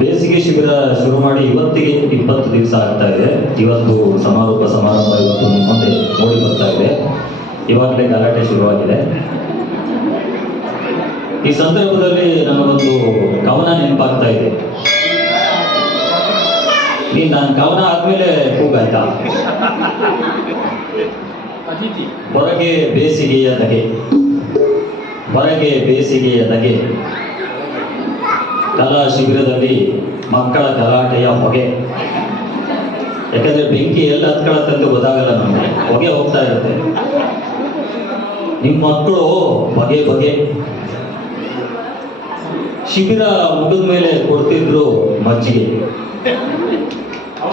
ಬೇಸಿಗೆ ಶಿಬಿರ ಶುರು ಮಾಡಿ ಇವತ್ತಿಗೆ 20 ದಿವಸ ಆಗ್ತಾ ಇದೆ. ಇವತ್ತು ಸಮಾರೋಪ ಸಮಾರಂಭ ಇವತ್ತು ನಿಮ್ಮ ಮುಂದೆ ಮೂಡಿ ಬರ್ತಾ ಇದೆ. ಇವಾಗಲೇ ಗಲಾಟೆ ಶುರುವಾಗಿದೆ. ಈ ಸಂದರ್ಭದಲ್ಲಿ ನನಗೊಂದು ಕವನ ನೆನಪಾಗ್ತಾ ಇದೆ. ನಾನು ಕವನ ಆದ್ಮೇಲೆ ಕೂಗಾಯ್ತಾ? ಹೊರಗೆ ಬೇಸಿಗೆಯ ಧಗೆ, ಹೊರಗೆ ಬೇಸಿಗೆಯ ಧಗೆ, ಕಲಾ ಶಿಬಿರದಲ್ಲಿ ಮಕ್ಕಳ ಗಲಾಟೆಯ ಹೊಗೆ. ಯಾಕಂದ್ರೆ ಬೆಂಕಿ ಎಲ್ಲ ಹತ್ಕೊಳತ್ತಂತ ಗೊತ್ತಾಗಲ್ಲ ನಮಗೆ, ಹೊಗೆ ಹೋಗ್ತಾ ಇರುತ್ತೆ. ನಿಮ್ಮ ಮಕ್ಕಳು ಬಗೆ ಬಗೆ. ಶಿಬಿರ ಮುಗಿದ ಮೇಲೆ ಕೊಡ್ತಿದ್ರು ಮಜ್ಜಿಗೆ,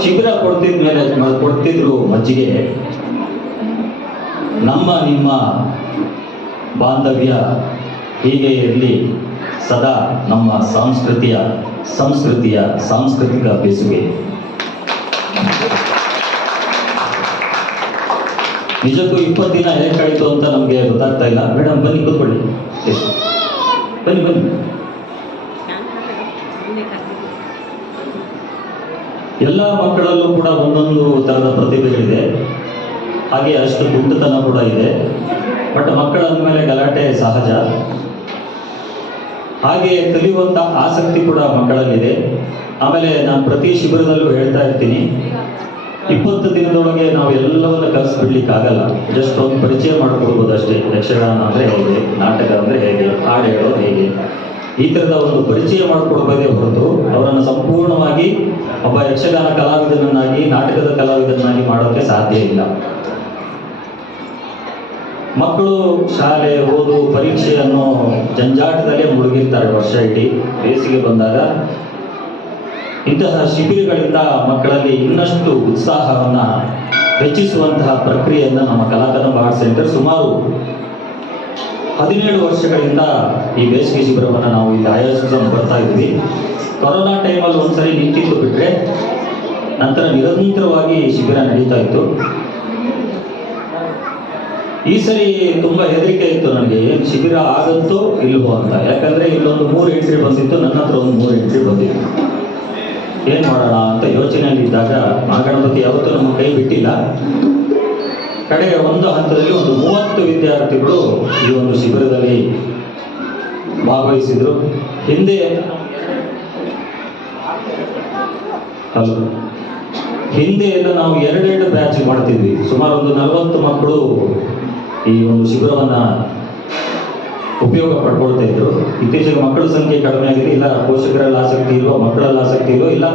ಶಿಬಿರ ಕೊಡ್ತಿದ್ರು ಮಜ್ಜಿಗೆ. ನಮ್ಮ ನಿಮ್ಮ ಬಾಂಧವ್ಯ ಹೀಗೆ ಇರಲಿ ಸದಾ, ನಮ್ಮ ಸಾಂಸ್ಕೃತಿಕ ಬೇಸುಗೆ. ನಿಜಕ್ಕೂ 20 ದಿನ ಹೇಗೆ ಕಳೀತು ಅಂತ ನಮಗೆ ಗೊತ್ತಾಗ್ತಾ ಇಲ್ಲ. ಮೇಡಮ್ ಬನ್ನಿ ಕೂತ್ಕೊಳ್ಳಿ, ಬನ್ನಿ. ಎಲ್ಲ ಮಕ್ಕಳಲ್ಲೂ ಕೂಡ ಒಂದೊಂದು ಥರದ ಪ್ರತಿಭೆಗಳಿದೆ, ಹಾಗೆ ಅಷ್ಟು ಗುಂಡುತನ ಕೂಡ ಇದೆ. ಬಟ್ ಮಕ್ಕಳ ಮೇಲೆ ಗಲಾಟೆ ಸಹಜ. ಹಾಗೆ ಕಲಿಯುವಂಥ ಆಸಕ್ತಿ ಕೂಡ ಮಕ್ಕಳಲ್ಲಿದೆ. ಆಮೇಲೆ ನಾನು ಪ್ರತಿ ಶಿಬಿರದಲ್ಲೂ ಹೇಳ್ತಾ ಇರ್ತೀನಿ, 20 ದಿನದೊಳಗೆ ನಾವು ಎಲ್ಲವನ್ನ ಕಲಿಸ್ಬಿಡ್ಲಿಕ್ಕಾಗಲ್ಲ. ಜಸ್ಟ್ ಒಂದು ಪರಿಚಯ ಮಾಡ್ಕೊಡ್ಬೋದು ಅಷ್ಟೇ. ಯಕ್ಷಗಾನ ಅಂದರೆ ಹೇಗೆ, ನಾಟಕ ಅಂದರೆ ಹೇಗೆ, ಹಾಡು ಹೇಳೋದು ಹೇಗೆ, ಈ ಥರದ ಒಂದು ಪರಿಚಯ ಮಾಡಿಕೊಡ್ಬೋದೇ ಹೊರತು ಅವರನ್ನು ಸಂಪೂರ್ಣವಾಗಿ ಒಬ್ಬ ಯಕ್ಷಗಾನ ಕಲಾವಿದನನ್ನಾಗಿ, ನಾಟಕದ ಕಲಾವಿದನಾಗಿ ಮಾಡೋಕ್ಕೆ ಸಾಧ್ಯ ಇಲ್ಲ. ಮಕ್ಕಳು ಶಾಲೆ, ಓದು, ಪರೀಕ್ಷೆ ಅನ್ನೋ ಜಂಜಾಟದಲ್ಲೇ ಮುಳುಗಿರ್ತಾರೆ ವರ್ಷ ಇಡೀ. ಬೇಸಿಗೆ ಬಂದಾಗ ಇಂತಹ ಶಿಬಿರಗಳಿಂದ ಮಕ್ಕಳಲ್ಲಿ ಇನ್ನಷ್ಟು ಉತ್ಸಾಹವನ್ನು ಹೆಚ್ಚಿಸುವಂತಹ ಪ್ರಕ್ರಿಯೆಯನ್ನು ನಮ್ಮ ಕಲಾಕದಂಬ ಆರ್ಟ್ ಸೆಂಟರ್ ಸುಮಾರು 17 ವರ್ಷಗಳಿಂದ ಈ ಬೇಸಿಗೆ ಶಿಬಿರವನ್ನು ನಾವು ಇಲ್ಲಿ ಆಯೋಜಿಸ್ಕೊಂಡು ಬರ್ತಾ ಇದ್ವಿ. ಕೊರೋನಾ ಟೈಮಲ್ಲಿ ಒಂದ್ಸರಿ ನಿಂತಿದ್ದು ಬಿಟ್ಟರೆ ನಂತರ ನಿರಂತರವಾಗಿ ಶಿಬಿರ ನಡೀತಾ ಇತ್ತು. ಈ ಸರಿ ತುಂಬಾ ಹೆದರಿಕೆ ಇತ್ತು ನನಗೆ, ಏನು ಶಿಬಿರ ಆಗುತ್ತೋ ಇಲ್ವೋ ಅಂತ. ಯಾಕಂದ್ರೆ ಇಲ್ಲೊಂದು 3 ಎಂಟ್ರಿ ಬಂದಿತ್ತು, ನನ್ನ ಹತ್ರ ಒಂದು 3 ಎಂಟ್ರಿ ಬಂದಿತ್ತು. ಏನ್ ಮಾಡೋಣ ಅಂತ ಯೋಚನೆಯಲ್ಲಿದ್ದಾಗ ಮಹಾಗಣಪತಿ ಯಾವತ್ತೂ ನಮ್ಮ ಕೈ ಬಿಟ್ಟಿಲ್ಲ. ಕಡೆಗೆ ಒಂದು ಹಂತದಲ್ಲಿ ಒಂದು 30 ವಿದ್ಯಾರ್ಥಿಗಳು ಈ ಒಂದು ಶಿಬಿರದಲ್ಲಿ ಭಾಗವಹಿಸಿದ್ರು. ಹಿಂದೆ ಎಲ್ಲ ನಾವು 2 ಬ್ಯಾಚ್ ಮಾಡ್ತಿದ್ವಿ. ಸುಮಾರು ಒಂದು 40 ಮಕ್ಕಳು ಈ ಒಂದು ಶಿಬಿರವನ್ನ ಉಪಯೋಗ ಪಡ್ಕೊಳ್ತಾ ಇದ್ರು. ಇತ್ತೀಚೆಗೆ ಮಕ್ಕಳ ಸಂಖ್ಯೆ ಕಡಿಮೆ ಆಗಿದೆ. ಇಲ್ಲ ಪೋಷಕರಲ್ಲಿ ಆಸಕ್ತಿ ಇಲ್ವೋ, ಮಕ್ಕಳಲ್ಲಿ ಆಸಕ್ತಿ ಇಲ್ವೋ, ಇಲ್ಲ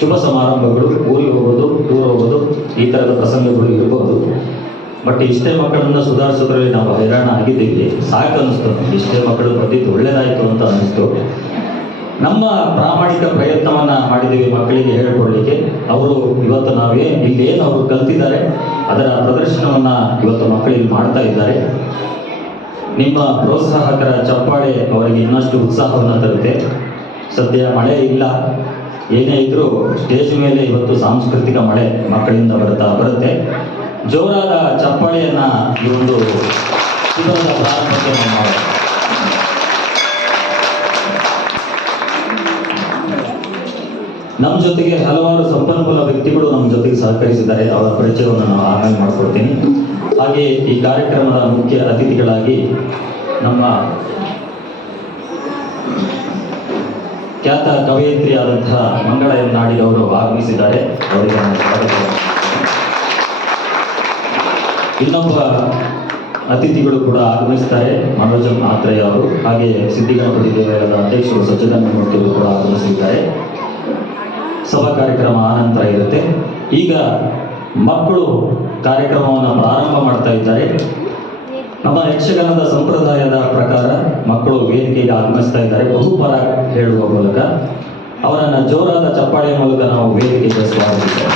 ಶುಭ ಸಮಾರಂಭಗಳು, ಊರಿಗೆ ಹೋಗೋದು, ದೂರ ಹೋಗೋದು, ಈ ಥರದ ಪ್ರಸಂಗಗಳು ಇರ್ಬೋದು. ಬಟ್ ಇಷ್ಟೇ ಮಕ್ಕಳನ್ನ ಸುಧಾರಿಸೋದ್ರಲ್ಲಿ ನಾವು ಹೈರಾಣ ಆಗಿದ್ದೀವಿ. ಸಾಕು ಅನಿಸ್ತು, ಇಷ್ಟೇ ಮಕ್ಕಳು ಬಂದಿದ್ದು ಒಳ್ಳೇದಾಯಿತು ಅಂತ ಅನ್ನಿಸ್ತು. ನಮ್ಮ ಪ್ರಾಮಾಣಿಕ ಪ್ರಯತ್ನವನ್ನ ಮಾಡಿದ್ದೀವಿ ಮಕ್ಕಳಿಗೆ ಹೇಳ್ಕೊಡ್ಲಿಕ್ಕೆ. ಅವರು ಇವತ್ತು ಇಲ್ಲೇನು ಅವರು ಕಲ್ತಿದ್ದಾರೆ ಅದರ ಪ್ರದರ್ಶನವನ್ನ ಇವತ್ತು ಮಕ್ಕಳಿಗೆ ಮಾಡ್ತಾ ಇದ್ದಾರೆ. ನಿಮ್ಮ ಪ್ರೋತ್ಸಾಹಕರ ಚಪ್ಪಾಳೆ ಅವರಿಗೆ ಇನ್ನಷ್ಟು ಉತ್ಸಾಹವನ್ನು ತರುತ್ತೆ. ಸದ್ಯ ಮಳೆ ಇಲ್ಲ, ಏನೇ ಇದ್ರೂ ಸ್ಟೇಜ್ ಮೇಲೆ ಇವತ್ತು ಸಾಂಸ್ಕೃತಿಕ ಮಳೆ ಮಕ್ಕಳಿಂದ ಬರುತ್ತೆ. ಜೋರಾದ ಚಪ್ಪಾಳೆಯನ್ನ ಈ ಒಂದು ಶಿಬಿರದ ಪ್ರಾರಂಭಕ್ಕೆ ನಾವು ಮಾಡೋಣ. ನಮ್ಮ ಜೊತೆಗೆ ಹಲವಾರು ಸಂಪನ್ಮೂಲ ವ್ಯಕ್ತಿಗಳು ನಮ್ಮ ಜೊತೆಗೆ ಸಹಕರಿಸಿದ್ದಾರೆ. ಅವರ ಪರಿಚಯವನ್ನು ನಾನು ಆಮೇಲೆ ಮಾಡಿಕೊಡ್ತೀನಿ. ಹಾಗೆ ಈ ಕಾರ್ಯಕ್ರಮದ ಮುಖ್ಯ ಅತಿಥಿಗಳಾಗಿ ನಮ್ಮ ಖ್ಯಾತ ಕವಯಿತ್ರಿಯಾದಂತಹ ಮಂಗಳ ಎಂ ನಾಡಿಗ್ ಅವರು ಆಗಮಿಸಿದ್ದಾರೆ. ಅವರಿಗೆ ನಾನು ಸ್ವಾಗತ. ಇನ್ನೊಬ್ಬ ಅತಿಥಿಗಳು ಕೂಡ ಆಗಮಿಸ್ತಾರೆ, ಮನೋಜ್ ಆತ್ರೇಯ ಅವರು. ಹಾಗೆ ಸಿದ್ಧಿಗಣಪತಿ ದೇವಾಲಯದ ಅಧ್ಯಕ್ಷರು ಸಚ್ಚಿದಾನಂದ ಮೂರ್ತಿ ಅವರು ಕೂಡ ಆಗಮಿಸಿದ್ದಾರೆ. ಸಭಾ ಕಾರ್ಯಕ್ರಮ ಆನಂತರ ಇರುತ್ತೆ. ಈಗ ಮಕ್ಕಳು ಕಾರ್ಯಕ್ರಮವನ್ನು ಪ್ರಾರಂಭ ಮಾಡ್ತಾ ಇದ್ದಾರೆ. ನಮ್ಮ ಯಕ್ಷಗಾನದ ಸಂಪ್ರದಾಯದ ಪ್ರಕಾರ ಮಕ್ಕಳು ವೇದಿಕೆಗೆ ಆಗಮಿಸ್ತಾ ಇದ್ದಾರೆ. ಬಹುಪರ ಹೇಳುವ ಮೂಲಕ ಅವರನ್ನು ಜೋರಾದ ಚಪ್ಪಾಳೆಯ ಮೂಲಕ ನಾವು ವೇದಿಕೆಗೆ ಸ್ವಾಗತಿಸ್ತೇವೆ.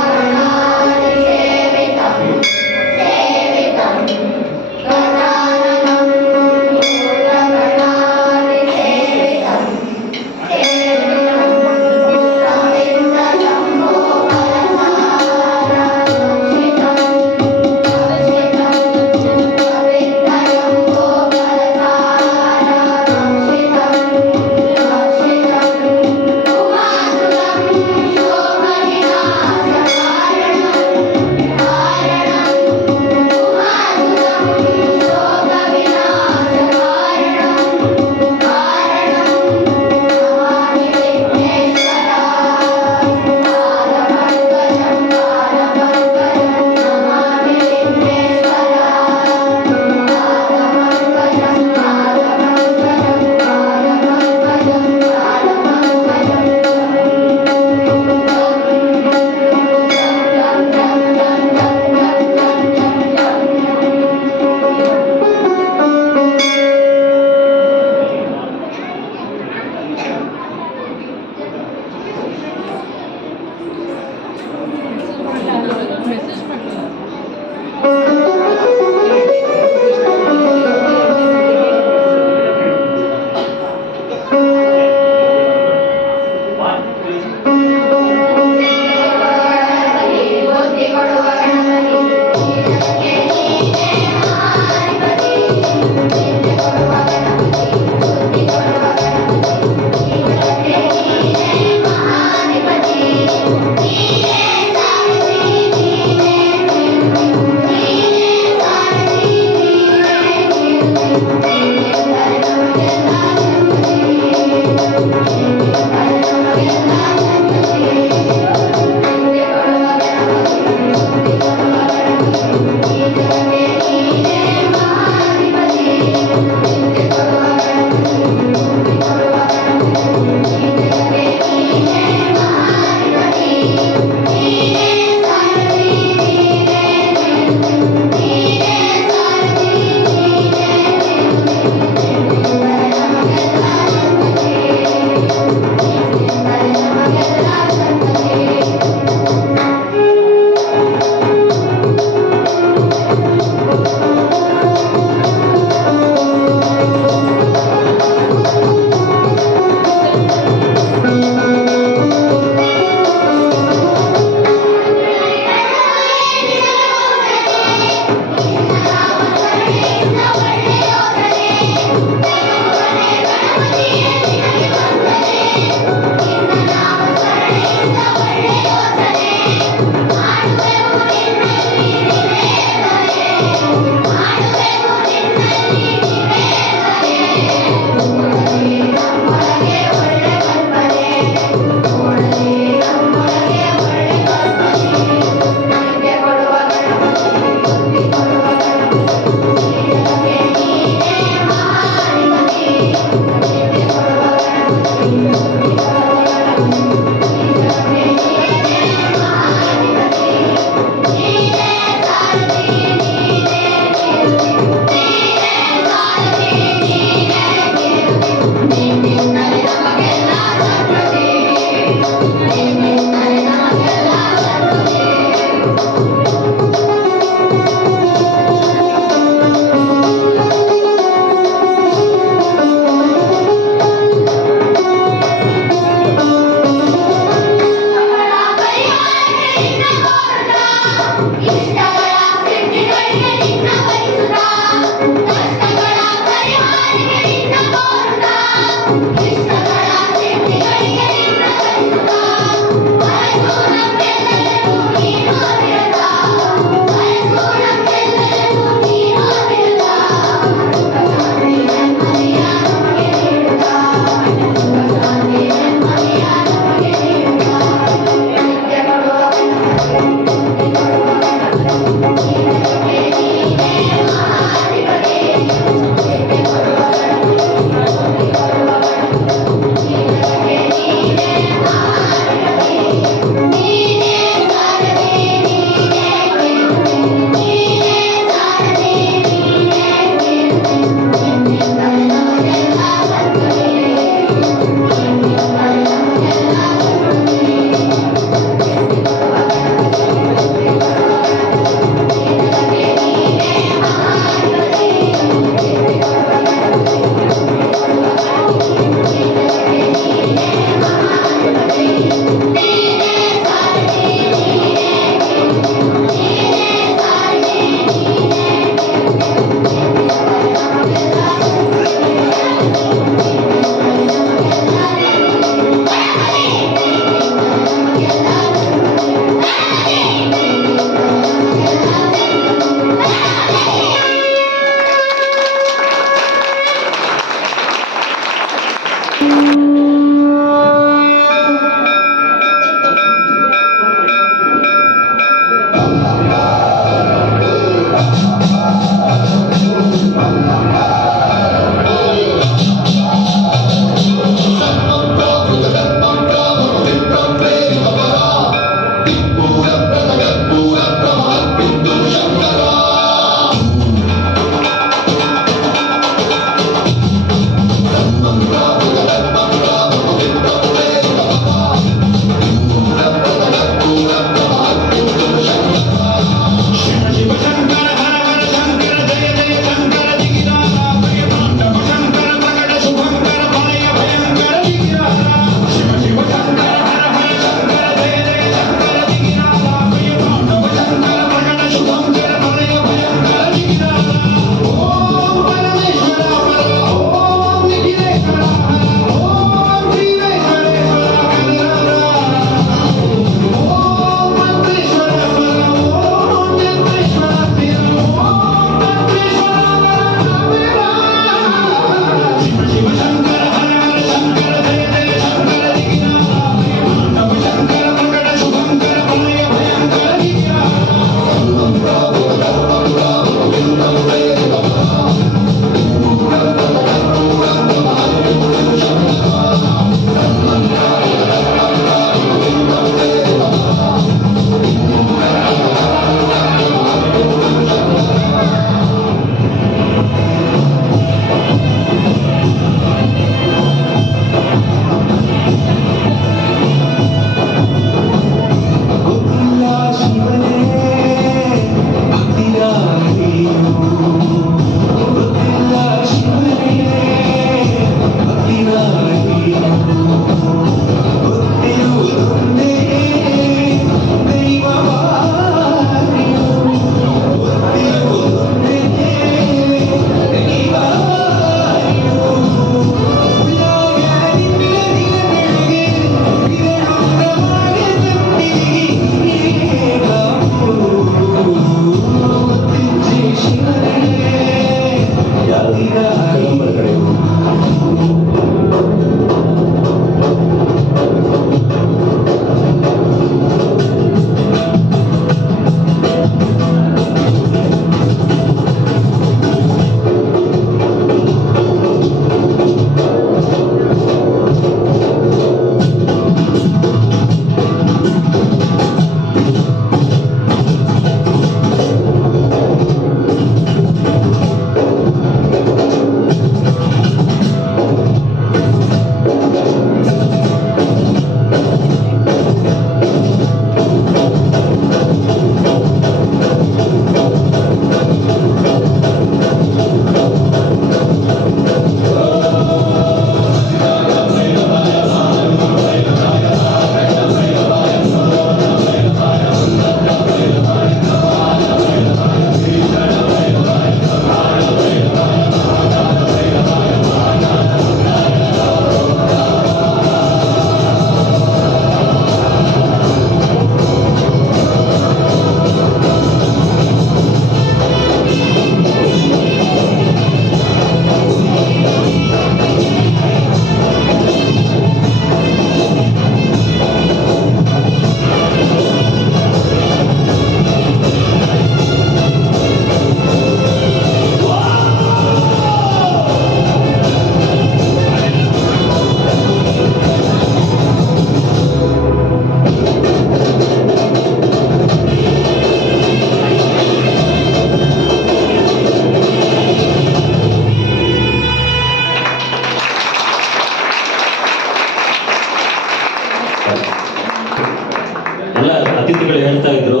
ಅತಿಥಿಗಳು ಹೇಳ್ತಾ ಇದ್ರು,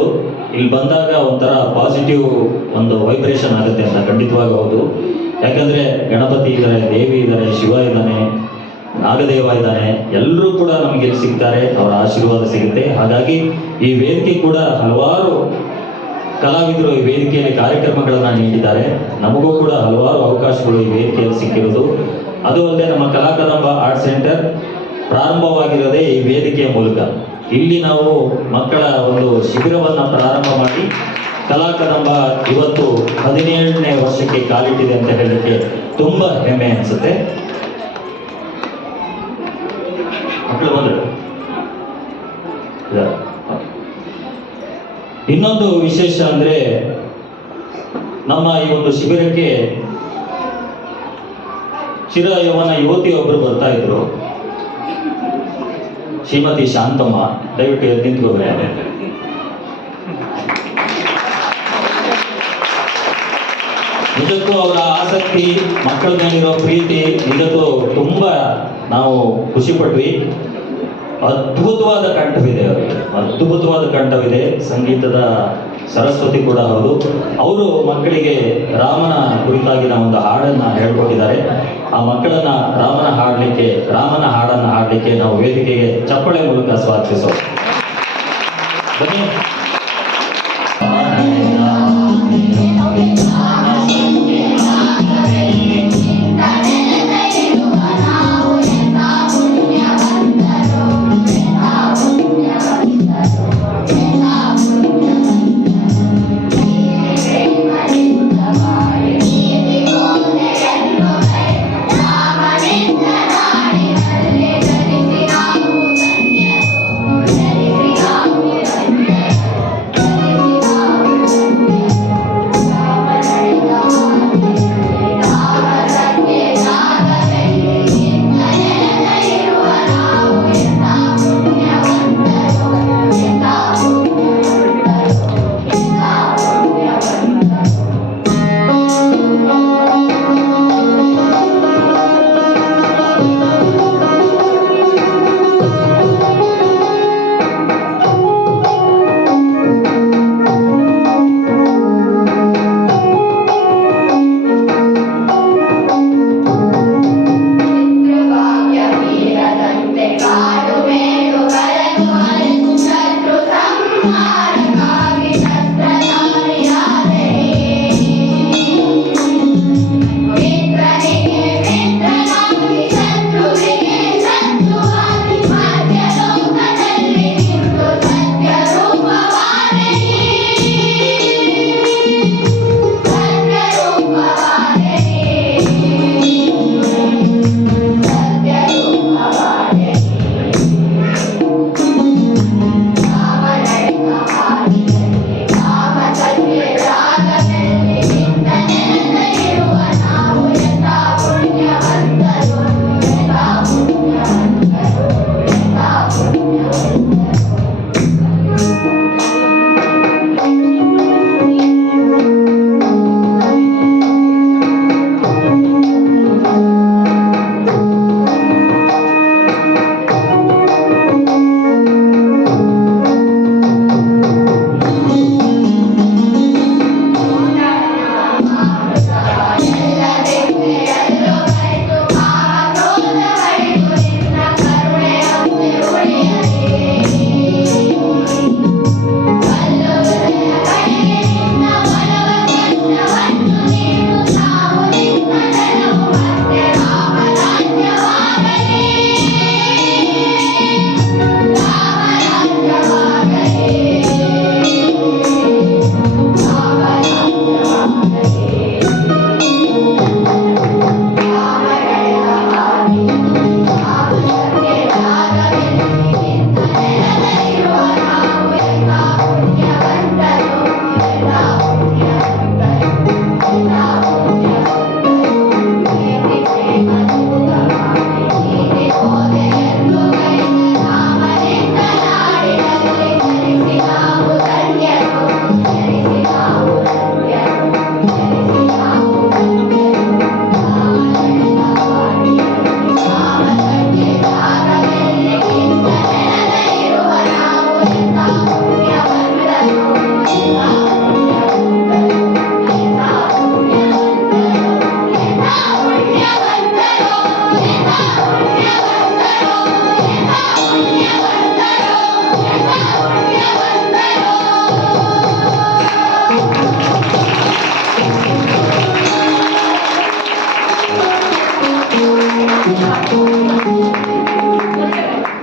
ಇಲ್ಲಿ ಬಂದಾಗ ಒಂಥರ ಪಾಸಿಟಿವ್ ಒಂದು ವೈಬ್ರೇಷನ್ ಆಗುತ್ತೆ ಅಂತ. ಖಂಡಿತವಾಗಿ ಹೌದು. ಯಾಕಂದ್ರೆ ಗಣಪತಿ ಇದ್ದಾರೆ, ದೇವಿ ಇದ್ದಾರೆ, ಶಿವ ಇದ್ದಾನೆ, ನಾಗದೇವ ಇದ್ದಾನೆ, ಎಲ್ಲರೂ ಕೂಡ ನಮಗೆ ಇಲ್ಲಿ ಸಿಗ್ತಾರೆ, ಅವರ ಆಶೀರ್ವಾದ ಸಿಗುತ್ತೆ. ಹಾಗಾಗಿ ಈ ವೇದಿಕೆ ಕೂಡ ಹಲವಾರು ಕಲಾವಿದರು ಈ ವೇದಿಕೆಯಲ್ಲಿ ಕಾರ್ಯಕ್ರಮಗಳನ್ನ ನೀಡಿದ್ದಾರೆ. ನಮಗೂ ಕೂಡ ಹಲವಾರು ಅವಕಾಶಗಳು ಈ ವೇದಿಕೆಯಲ್ಲಿ ಸಿಕ್ಕಿರೋದು. ಅದು ಅಲ್ಲದೆ ನಮ್ಮ ಕಲಾಕದಂಬ ಆರ್ಟ್ ಸೆಂಟರ್ ಪ್ರಾರಂಭವಾಗಿರೋದೇ ಈ ವೇದಿಕೆಯ ಮೂಲಕ. ಇಲ್ಲಿ ನಾವು ಮಕ್ಕಳ ಒಂದು ಶಿಬಿರವನ್ನು ಪ್ರಾರಂಭ ಮಾಡಿ ಕಲಾಕದಂಬ ಇವತ್ತು 17ನೇ ವರ್ಷಕ್ಕೆ ಕಾಲಿಟ್ಟಿದೆ ಅಂತ ಹೇಳಲಿಕ್ಕೆ ತುಂಬ ಹೆಮ್ಮೆ ಅನಿಸುತ್ತೆ. ಮಕ್ಕಳು ಬಂದರು. ಇನ್ನೊಂದು ವಿಶೇಷ ಅಂದ್ರೆ ನಮ್ಮ ಈ ಒಂದು ಶಿಬಿರಕ್ಕೆ ಚಿರ ಯೌವನ ಯುವತಿಯೊಬ್ಬರು ಬರ್ತಾ ಇದ್ರು, ಶ್ರೀಮತಿ ಶಾಂತಮ್ಮ. ದಯವಿಟ್ಟು ಎದ್ದು ನಿಂತ್ಕೋಬೇಕು. ನಿಜಕ್ಕೂ ಅವರ ಆಸಕ್ತಿ, ಮಕ್ಕಳ ಮೇಲಿರೋ ಪ್ರೀತಿ ನಿಜಕ್ಕೂ ತುಂಬಾ ನಾವು ಖುಷಿ ಪಟ್ವಿ. ಅದ್ಭುತವಾದ ಕಂಠವಿದೆ ಅವರಿಗೆ, ಅದ್ಭುತವಾದ ಕಂಠವಿದೆ. ಸಂಗೀತದ ಸರಸ್ವತಿ ಕೂಡ ಹೌದು. ಅವರು ಮಕ್ಕಳಿಗೆ ರಾಮನ ಕುರಿತಾಗಿನ ಒಂದು ಹಾಡನ್ನ ಹೇಳ್ಕೊಟ್ಟಿದ್ದಾರೆ. ಆ ಮಕ್ಕಳನ್ನ ರಾಮನ ಹಾಡನ್ನ ಹಾಡಲಿಕ್ಕೆ ನಾವು ವೇದಿಕೆಗೆ ಚಪ್ಪಳೆ ಮೂಲಕ ಸ್ವಾಗತಿಸೋಣ. ಬನ್ನಿ.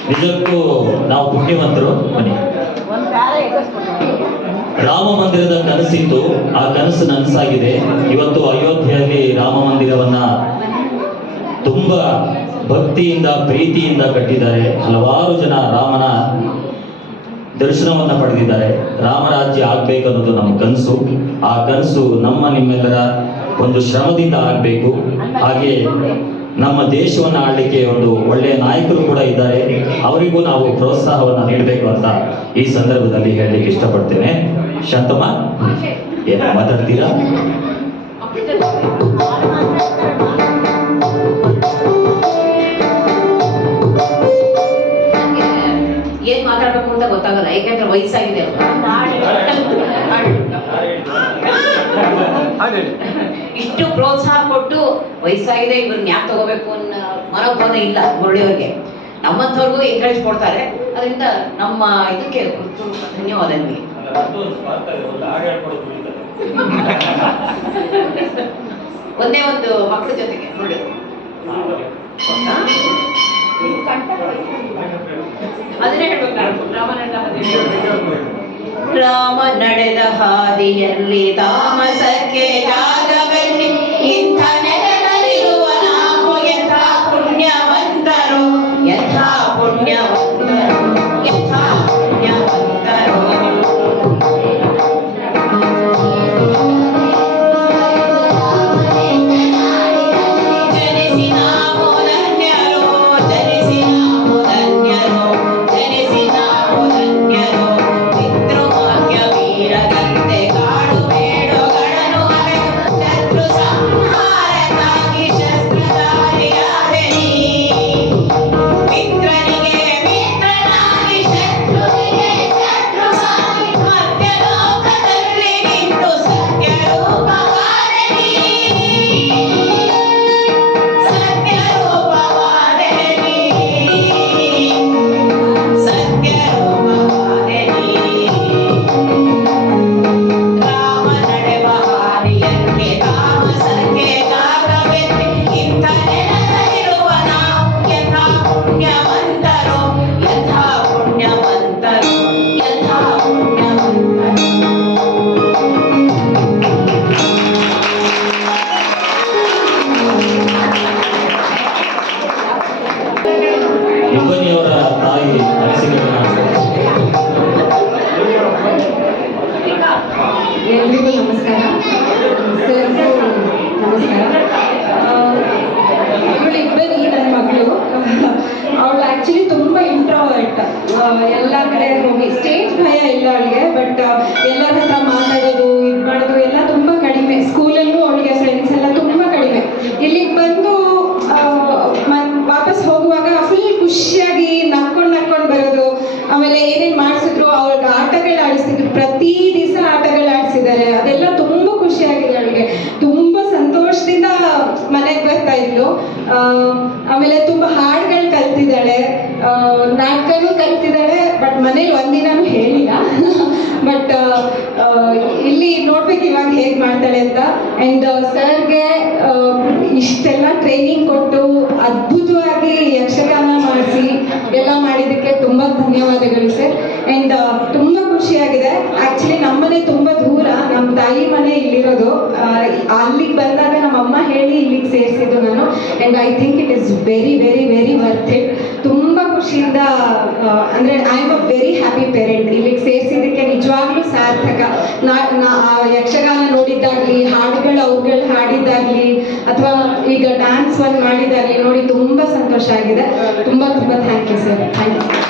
ನಿಜಕ್ಕೂ ನಾವು ಪುಣ್ಯವಂತರು. ಬನ್ನಿ. ರಾಮ ಮಂದಿರದ ಕನಸಿತ್ತು, ಆ ಕನಸು ನನಸಾಗಿದೆ. ಇವತ್ತು ಅಯೋಧ್ಯೆಯಲ್ಲಿ ರಾಮ ಮಂದಿರವನ್ನ ತುಂಬಾ ಭಕ್ತಿಯಿಂದ ಪ್ರೀತಿಯಿಂದ ಕಟ್ಟಿದ್ದಾರೆ. ಹಲವಾರು ಜನ ರಾಮನ ದರ್ಶನವನ್ನ ಪಡೆದಿದ್ದಾರೆ. ರಾಮರಾಜ್ಯ ಆಗ್ಬೇಕು ಅನ್ನೋದು ನಮ್ಮ ಕನಸು. ಆ ಕನಸು ನಿಮ್ಮೆಲ್ಲರ ಒಂದು ಶ್ರಮದಿಂದ ಆಗ್ಬೇಕು. ಹಾಗೆ ನಮ್ಮ ದೇಶವನ್ನು ಆಳ್ಲಿಕ್ಕೆ ಒಂದು ಒಳ್ಳೆಯ ನಾಯಕರು ಕೂಡ ಇದ್ದಾರೆ. ಅವರಿಗೂ ನಾವು ಪ್ರೋತ್ಸಾಹವನ್ನು ನೀಡಬೇಕು ಅಂತ ಈ ಸಂದರ್ಭದಲ್ಲಿ ಹೇಳಲಿಕ್ಕೆ ಇಷ್ಟಪಡ್ತೇನೆ. ಶಾಂತಮ್ಮ, ಏನು ಮಾತಾಡ್ತೀರಾ? ಏನ್ ಮಾತಾಡ್ಬೇಕು ಅಂತ ಗೊತ್ತಾಗಲ್ಲ, ಯಾಕಂದ್ರೆ ವಯಸ್ಸಾಗಿದೆ. ಇಷ್ಟು ಪ್ರೋತ್ಸಾಹ ಕೊಟ್ಟು ವಯಸ್ಸಾಗಿದೆ ಇವ್ರನ್ನ ಯಾಕೆ ತಗೋಬೇಕು ಅನ್ನೋ ಮನೋಭಾವನೆ ಇಲ್ಲ ಮುರಳಿಯವ್ರಿಗೆ. ನಮ್ಮಂಥವ್ರಿಗೂ ಎಂಕರೇಜ್ ಕೊಡ್ತಾರೆ. ಅದರಿಂದ ನಮ್ಮ ಇದಕ್ಕೆ ಧನ್ಯವಾದ ನಿಮಗೆ. ಒಂದೇ ಒಂದು ಮಕ್ಕಳ ಜೊತೆಗೆ ನೋಡಿ ಅದನ್ನೇ ಹೇಳ್ಬೇಕು. ರಾಮ ನಡೆದ ಹಾದಿಯಲ್ಲಿ ತಾಮಸಕ್ಕೆ ಜಾಗವೆಲ್ಲಿ ಇಂಥ ನೆಲೆಯಲ್ಲಿರುವ ನಾವು ಯಥಾ ಪುಣ್ಯವಂತರು, ಯಥಾ ಪುಣ್ಯವಂತರು, ಯಥಾ ಪುಣ್ಯವಂತರು. ಜನಿಸಿ ನಾವು ಧನ್ಯರು, ಜನಿಸಿ ನಾವು ಧನ್ಯರು, ಜನಿಸಿ ನಾವು ಧನ್ಯರು. ಪಿತೃವಾಕ್ಯ ವೀರಗಂತೆ ಕಾಡು ಬೇಡುಗಳನ್ನು ಅರೆದು ಶತ್ರು ಸಂಹಾರಕ್ಕಾಗಿ ಶಸ್ತ್ರಧಾರಿಯಾದೆ ನೀ. ಮಿತ್ರನಿಗೆ ಮಿತ್ರನಾಗಿ ಶತ್ರುವಿಗೆ ಶತ್ರುವಾಗಿ ಮಧ್ಯಲೋಕದಲ್ಲಿ ನಿಂತು ಸತ್ಯ ರೂಪವಾದೆ ನೀ. ಸತ್ಯ ರೂಪವಾದೆ ನೀ, ಸತ್ಯ ರೂಪವಾದೆ ನೀ. ರಾಮ ನಡೆವ ಹಾದಿಯಲ್ಲಿ ತಾಮಸಕ್ಕೆ ಜಾಗವೆಲ್ಲಿ ಇಂಥ ನೆಲದಲ್ಲಿರುವ ನಾವು ಯಥಾ ಪುಣ್ಯವಂತರು, ಯಥಾ ಪುಣ್ಯವಂತರು, ಯಥಾ ಪುಣ್ಯವಂತರು. ಇಬ್ಬನಿಯವರ ತಾಯಿ ಅನಿಸಿಕೆಗಳನ್ನ ಎಲ್ರಿಗೂ ನಮಸ್ಕಾರ. ಸರ್ಗೂ ನಮಸ್ಕಾರ. ಇವಳಿಬ್ಬರು ನನ್ನ ಮಗಳು. ಅವಳು ಆ್ಯಕ್ಚುಲಿ ತುಂಬ ಇಂಟ್ರೋವರ್ಟ್. ಎಲ್ಲ ಕಡೆ ಹೋಗಿ ಸ್ಟೇಜ್ ಭಯ ಇಲ್ಲ ಅವಳಿಗೆ. ಬಟ್ ಎಲ್ಲರ ಹತ್ರ ಮಾತಾಡೋದು, ಇದು ಮಾಡೋದು ಎಲ್ಲ ತುಂಬ ಕಡಿಮೆ. ಸ್ಕೂಲಲ್ಲೂ ಅವಳಿಗೆ ಫ್ರೆಂಡ್ಸ್ ಎಲ್ಲ ತುಂಬ ಕಡಿಮೆ. ಇಲ್ಲಿಗೆ ಬಂದು ವಾಪಸ್ ಹೋಗುವಾಗ ಫುಲ್ ಖುಷಿಯಾಗಿ ನಕ್ಕೊಂಡು ಬರೋದು. ಆಮೇಲೆ ಏನೇನು ಮಾಡಿಸಿದ್ರು, ಅವ್ರಿಗೆ ಆಟಗಳು ಆಡಿಸ್ತಿದ್ರು. ಪ್ರತಿ ದಿವಸ ಆಟಗಳು ಆಡಿಸಿದ್ದಾರೆ. ಅದೆಲ್ಲ ತುಂಬ ಖುಷಿಯಾಗಿದೆ ಅವಳಿಗೆ. ತುಂಬ ಸಂತೋಷದಿಂದ ಮನೆಗೆ ಬರ್ತಾ ಇದ್ಲು. ಆಮೇಲೆ ತುಂಬ ಹಾಡುಗಳು ಕಲ್ತಿದ್ದಾಳೆ, ನಾಟಕನೂ ಕಲ್ತಿದ್ದಾಳೆ. ಬಟ್ ಮನೇಲಿ ಒಂದಿನಾನು ಹೇಳಿಲ್ಲ. ಬಟ್ ಇಲ್ಲಿ ನೋಡ್ಬೇಕು ಇವಾಗ ಹೇಗೆ ಮಾಡ್ತಾಳೆ ಅಂತ. ಆ್ಯಂಡ್ ಸರ್ಗೆ ಇಷ್ಟೆಲ್ಲ ಟ್ರೈನಿಂಗ್ ಕೊಟ್ಟು ಅದ್ಭುತವಾಗಿ ಯಕ್ಷಗಾನ ಮಾಡಿಸಿ ಎಲ್ಲ ಮಾಡಿದ್ದಕ್ಕೆ ತುಂಬ ಧನ್ಯವಾದಗಳು ಸರ್. ಆ್ಯಂಡ್ ತುಂಬ ಖುಷಿಯಾಗಿದೆ. ಆ್ಯಕ್ಚುಲಿ ನಮ್ಮನೆ ತುಂಬ ದೂರ, ನಮ್ಮ ತಾಯಿ ಮನೆ ಇಲ್ಲಿರೋದು. ಅಲ್ಲಿಗೆ ಬಂದಾಗ ನಮ್ಮಮ್ಮ ಹೇಳಿ ಇಲ್ಲಿಗೆ ಸೇರಿಸಿದ್ದು ನಾನು. And I think it is very very very worth it. ತುಂಬ ಖುಷಿಯಿಂದ ಅಂದರೆ I am a very happy parent. ಇಲ್ಲಿಗೆ ಸೇರಿಸಿದ್ದಕ್ಕೆ ನಿಜವಾಗ್ಲೂ ಸಾರ್ಥಕ. ಯಕ್ಷಗಾನ ನೋಡಿದ್ದಾಗಲಿ, ಹಾಡುಗಳು ಅವ್ರುಗಳು ಹಾಡಿದ್ದಾಗಲಿ, ಅಥವಾ ಈಗ ಡ್ಯಾನ್ಸ್ ಒಂದು ಮಾಡಿದ್ದಾಗಲಿ ನೋಡಿ ತುಂಬ ಸಂತೋಷ ಆಗಿದೆ. ತುಂಬ ತುಂಬ thank you sir. Thank you.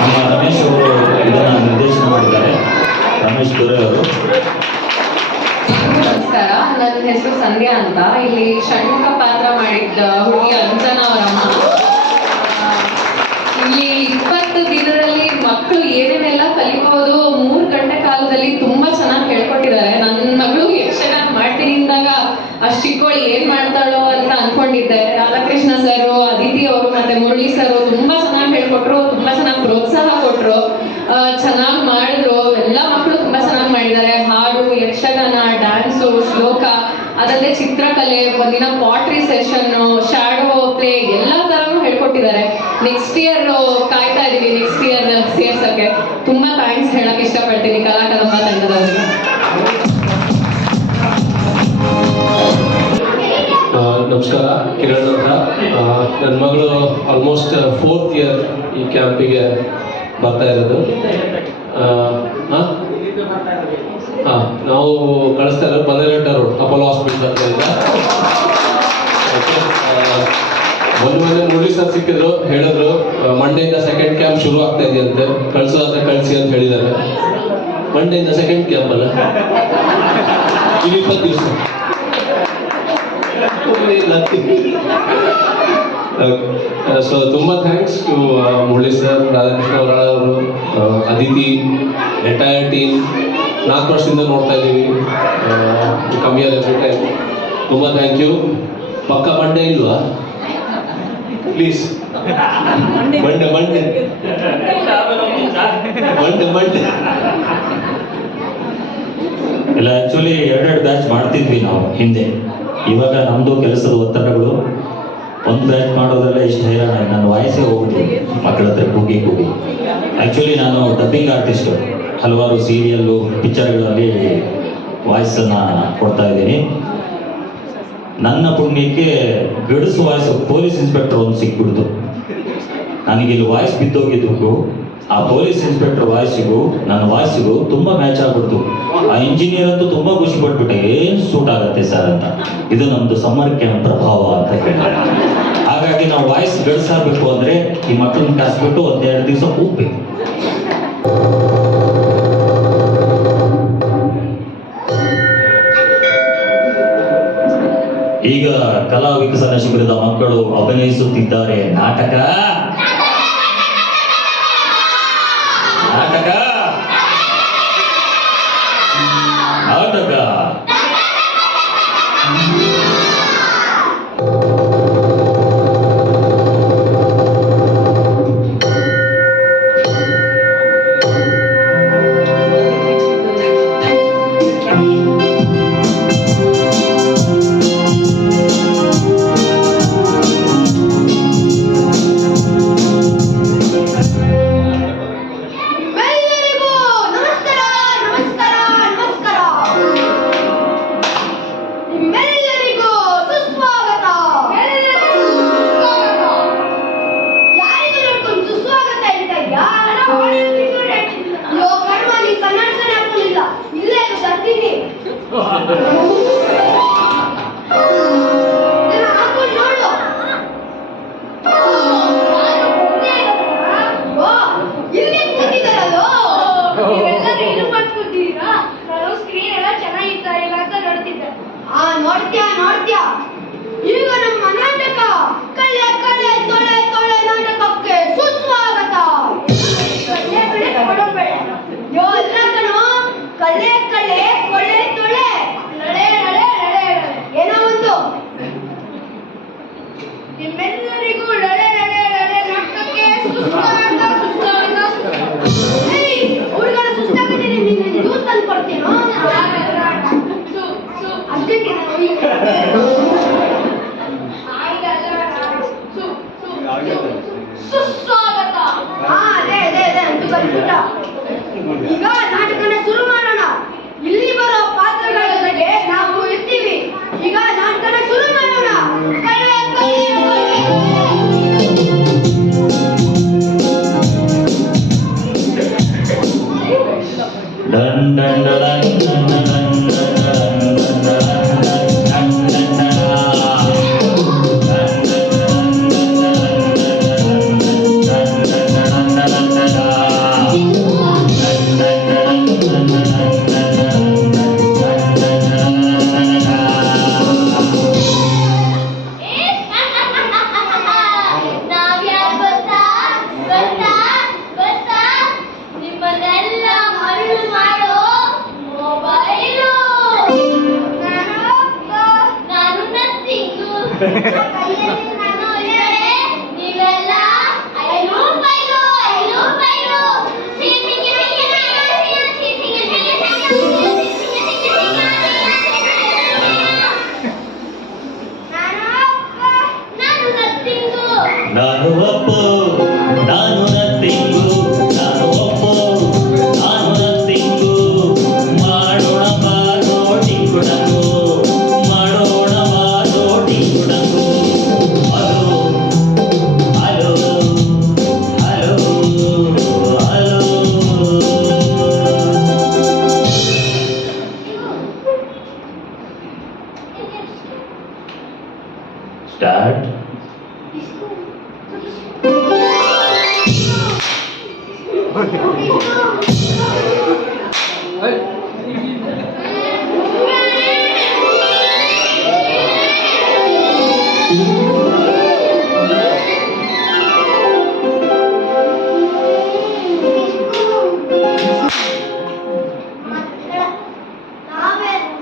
ನಮ್ಮ ರಮೇಶ್ ಅವರು ಇದನ್ನ ನಿರ್ದೇಶನ ಮಾಡಿದ್ದಾರೆ. ರಮೇಶ್ ದೊರೆ ಅವರು. ನಮಸ್ಕಾರ, ನನ್ನ ಹೆಸರು ಸಂಧ್ಯಾ ಅಂತ. ಇಲ್ಲಿ ಷಣ್ಮುಖ ಪಾತ್ರ ಮಾಡಿದ್ದ ಹುಡುಗಿ ಅಂಜನಾ ಅವರಮ್ಮ. ಇಲ್ಲಿ 20 ದಿನದಲ್ಲಿ ಮಕ್ಕಳು ಏನೇನೆಲ್ಲ ಕಲಿಬಹುದು 3 ಗಂಟೆ ಕಾಲದಲ್ಲಿ ತುಂಬಾ ಚೆನ್ನಾಗಿ ಹೇಳ್ಕೊಟ್ಟಿದ್ದಾರೆ. ನನ್ನ ಮಗಳು ಯಕ್ಷಗಾನ ಮಾಡ್ತೀನಿ ಅಂದಾಗ ಅಷ್ಟು ಚಿಕ್ಕವಳು ಏನ್ ಮಾಡ್ತಾಳೋ ಅಂತ ಅನ್ಕೊಂಡಿದ್ದೆ. ರಾಧಾಕೃಷ್ಣ ಸರ್, ಅದಿತಿ ಅವರು ಮತ್ತೆ ಮುರಳಿ ಸರ್ ತುಂಬಾ ಚೆನ್ನಾಗಿ ಹೇಳ್ಕೊಟ್ರು, ತುಂಬಾ ಚೆನ್ನಾಗಿ ಪ್ರೋತ್ಸಾಹ ಕೊಟ್ರು, ಚೆನ್ನಾಗಿ ಮಾಡಿದ್ರು. ಎಲ್ಲ ಮಕ್ಕಳು ತುಂಬಾ ಚೆನ್ನಾಗಿ ಮಾಡಿದ್ದಾರೆ. ಹಾಡು, ಯಕ್ಷಗಾನ, ಡ್ಯಾನ್ಸು, ಶ್ಲೋಕ, ಅದಲ್ಲದೆ ಚಿತ್ರಕಲೆ, ಒಂದಿನ ಪಾಟ್ರಿ ಸೆಷನ್, ಶಾಡೋ ಪ್ಲೇ ಎಲ್ಲ ತರನು ಹೇಳ್ಕೊಟ್ಟಿದ್ದಾರೆ. ನೆಕ್ಸ್ಟ್ ಇಯರ್ ಕಾಯ್ತಾ ಇದೀವಿ, ನೆಕ್ಸ್ಟ್ ಇಯರ್ ಸೇರ್ಸಕ್ಕೆ. ತುಂಬಾ ಥ್ಯಾಂಕ್ಸ್ ಹೇಳಕ್ ಇಷ್ಟಪಡ್ತೀನಿ ಕಲಾಕದಂಬ ತಂಡದವರಿಗೆ. ನಮಸ್ಕಾರ, ಕಿರಣ್ ಅಂತ. ನನ್ನ ಮಗಳು ಆಲ್ಮೋಸ್ಟ್ 4th ಇಯರ್ ಈ ಕ್ಯಾಂಪಿಗೆ ಬರ್ತಾ ಇರೋದು. ನಾವು ಕಳಿಸ್ತಾ ಇರೋದು ಬನ್ನೇರಘಟ್ಟ ರೋಡ್, ಅಪೋಲೋ ಹಾಸ್ಪಿಟಲ್ ಹತ್ರ. ಮೊನ್ನೆ ಮುರಳಿ ಸರ್ ಸಿಕ್ಕಿದ್ರು, ಹೇಳಿದ್ರು ಮಂಡೆಯಿಂದ 2nd ಕ್ಯಾಂಪ್ ಶುರು ಆಗ್ತಾ ಇದೆಯಂತೆ, ಕಳ್ಸೋದಾದ್ರೆ ಕಳಿಸಿ ಅಂತ ಹೇಳಿದ್ದಾರೆ. ಮಂಡೆಯಿಂದ 2nd ಕ್ಯಾಂಪ್ ಅಲ್ಲ, 20 ದಿವಸ. ಸೊ ತುಂಬ thanks to Murali sir, Radhakrishna ಅವರು, ಅದಿತಿ, ಎಂಟೈರ್ ಟೀಮ್. 4 ವರ್ಷದಿಂದ ನೋಡ್ತಾ ಇದ್ದೀವಿ, ಕಮ್ಮಿಯಾದ ಎವ್ರಿ ಟೈಮ್. ತುಂಬ ಥ್ಯಾಂಕ್ ಯು. ಪಕ್ಕ ಮಂಡೆ ಇಲ್ವಾ? ಪ್ಲೀಸ್ ಮಂಡೆ ಮಂಡೆ ಮಂಡೆ ಮಂಡೆ ಇಲ್ಲ, ಆ್ಯಕ್ಚುಲಿ 2 ಬ್ಯಾಚ್ ಮಾಡ್ತಿದ್ವಿ ನಾವು ಹಿಂದೆ. ಇವಾಗ ನಮ್ಮದು ಕೆಲಸದ ಒತ್ತಡಗಳು, ಒಂದು ಬ್ಯಾಚ್ ಮಾಡೋದ್ರಲ್ಲೇ ಇಷ್ಟು ಹೈರಾಣ. ನನ್ನ ವಾಯ್ಸೇ ಹೋಗ್ಬಿಟ್ಟಿದೆ ಮಕ್ಕಳ ಹತ್ರ ಕೂಗಿ. ಆ್ಯಕ್ಚುಲಿ ನಾನು ಡಬ್ಬಿಂಗ್ ಆರ್ಟಿಸ್ಟು, ಹಲವಾರು ಸೀರಿಯಲ್ಲು, ಪಿಕ್ಚರ್ಗಳಲ್ಲಿ ವಾಯ್ಸನ್ನು ಕೊಡ್ತಾ ಇದ್ದೀನಿ. ನನ್ನ ಪುಣ್ಯಕ್ಕೆ ಗಡಸು ವಾಯ್ಸ್ ಪೊಲೀಸ್ ಇನ್ಸ್ಪೆಕ್ಟರ್ ಒಂದು ಸಿಕ್ಬಿಡ್ತು. ನನಗಿಲ್ಲಿ ವಾಯ್ಸ್ ಬಿದ್ದೋಗಿದ್ದಕ್ಕೂ ಆ ಪೊಲೀಸ್ ಇನ್ಸ್ಪೆಕ್ಟರ್ ವಾಯ್ಸಿಗೂ ನನ್ನ ವಾಯ್ಸಿಗೂ ತುಂಬ ಮ್ಯಾಚ್ ಆಗ್ಬಿಡ್ತು. ಆ ಇಂಜಿನಿಯರ್ ಅಂತೂ ತುಂಬ ಖುಷಿ ಪಟ್ಬಿಟ್ಟೆ, ಏನು ಸೂಟ್ ಆಗುತ್ತೆ ಸರ್ ಅಂತ. ಇದು ನಮ್ಮದು ಸಮ್ಮರ್ ಕ್ಯಾಂಪ್ ಪ್ರಭಾವ ಅಂತ ಹೇಳಿ. ಹಾಗಾಗಿ ನಾವು ವಾಯ್ಸ್ ಗಡ್ಸಾಗಬೇಕು ಅಂದರೆ ಈ ಮಕ್ಕಳನ್ನ ಕರೆಸ್ಬಿಟ್ಟು 1-2 ದಿವಸ ಕೂಗ್ಬೇಕು. ಈಗ ಕಲಾ ವಿಕಸನ ಶಿಬಿರದ ಮಕ್ಕಳು ಅಭಿನಯಿಸುತ್ತಿದ್ದಾರೆ ನಾಟಕ ನಾಟಕ ನಾಟಕ. ಎಲ್ಲರಿಗೂ ನಮಸ್ಕಾರ ನಮಸ್ಕಾರ ನಮಸ್ಕಾರ. ನಿಮ್ಮೆಲ್ಲರಿಗೂ ಸುಸ್ವಾಗತ. ಯಾರಿಗೂ ನೋಡ್ಕೊಂಡು ಸುಸ್ವಾಗತ ಹೇಳ್ತಾ ಇದ್ಯಾ? ಅಯ್ಯೋ ಕರ್ಮ, ನೀ ಕನ್ನಡನೇ ಹಾಕೊಂಡಿಲ್ಲ, ಇಲ್ಲೇ ಬರ್ತೀನಿ. ಹಾಕೊಂಡು ನೋಡು. ಇಲ್ಲಿ ಕೂತಿದ್ದಾರಲ್ಲೋ, ನೀವೆಲ್ಲರೂ ಇಲ್ಲಿ ಮಾಡ್ಕೊತೀರಾ? ನಾನು ಸ್ಕ್ರೀನ್ ಎಲ್ಲ ಚೆನ್ನಾಗಿತ್ತಾ ಇಲ್ಲ ಅಂತ ನೋಡ್ತಿದ್ದೆ. ನೋಡ್ತ್ಯಾ ಈಗ ನಮ್ಮ ನಾಟಕ ಕಳ್ಳೆ ಕಳ್ಳೆ ತೊಳೆ ತೊಳೆ ನಾಟಕಕ್ಕೆ ಸುಸ್ವಾಗತ. ಕಳ್ಳೆ ಕಳ್ಳೆ ಕೊಡಬೇಡ ಯೋ, ಅಲ್ಲ ಕಣೋ, ಕಳ್ಳೆ ಕಳ್ಳೆ ಕೊಳ್ಳೆ ತೊಳೆ ನಡೆ ನಡೆ ನಡೆ ಏನೋ ಒಂದು. ನಿಮ್ಮೆಲ್ಲರಿಗೂ ನಡೆ ನಡೆ ನಡೆ ನಾಟಕಕ್ಕೆ ಸುಸ್ವಾಗತ ಸುಸ್ವಾಗತ. ಹುಡುಗರ ಸುಸ್ತಾಗಿದ್ದೀನಿ, ನೀನು ಜ್ಯೂಸ್ ತಂದು ಕೊಡ್ತೀನೋ? ಸುಸ್ವಾಗತ. ಅದೇ ಅಂತೂ ಕಲ್ಪಿಟ. ಈಗ ನಾಟಕನ ಶುರು ಮಾಡೋಣ. ಇಲ್ಲಿ ಬರೋ ಪಾತ್ರಗಳ ಜೊತೆಗೆ ನಾವು ಇರ್ತೀವಿ. ಈಗ ನಾಟಕನ ಶುರು ಮಾಡೋಣ. ಕಳ್ಳೆ ಕಳ್ಳೆ ಡನ್ ಡನ್ ಡನ್ ಡನ್ ಡನ್ ನಾವ್ಯಾರು ಗೊತ್ತಾ ಗೊತ್ತಾ ಗೊತ್ತಾ? ನಿಮ್ಮನ್ನೆಲ್ಲ ಮರಳು ಮಾಡೋ ಮೊಬೈಲು. ನಾನು ನಥಿಂಗು. ನಾನು ಇದ್ದರೆ ನೀವೆಲ್ಲ 5 ರೂಪಾಯಿಲು 5 ರೂಪಾಯಿಲು. ನಾನು ನಥಿಂಗು. ನಾನು ಒಪ್ಪು ನಾನು ನಥಿಂಗು ನಾನು ಒಪ್ಪು ನಾನು ನಥಿಂಗು. ಮಾಡೋಣ ಬಾರೋ ಟಿಂಗುಡಂಗು ಮಾಡೋಣ ಬಾರೋ ಟಿಂಗುಡಂಗು. Hello hello hello hello. Start.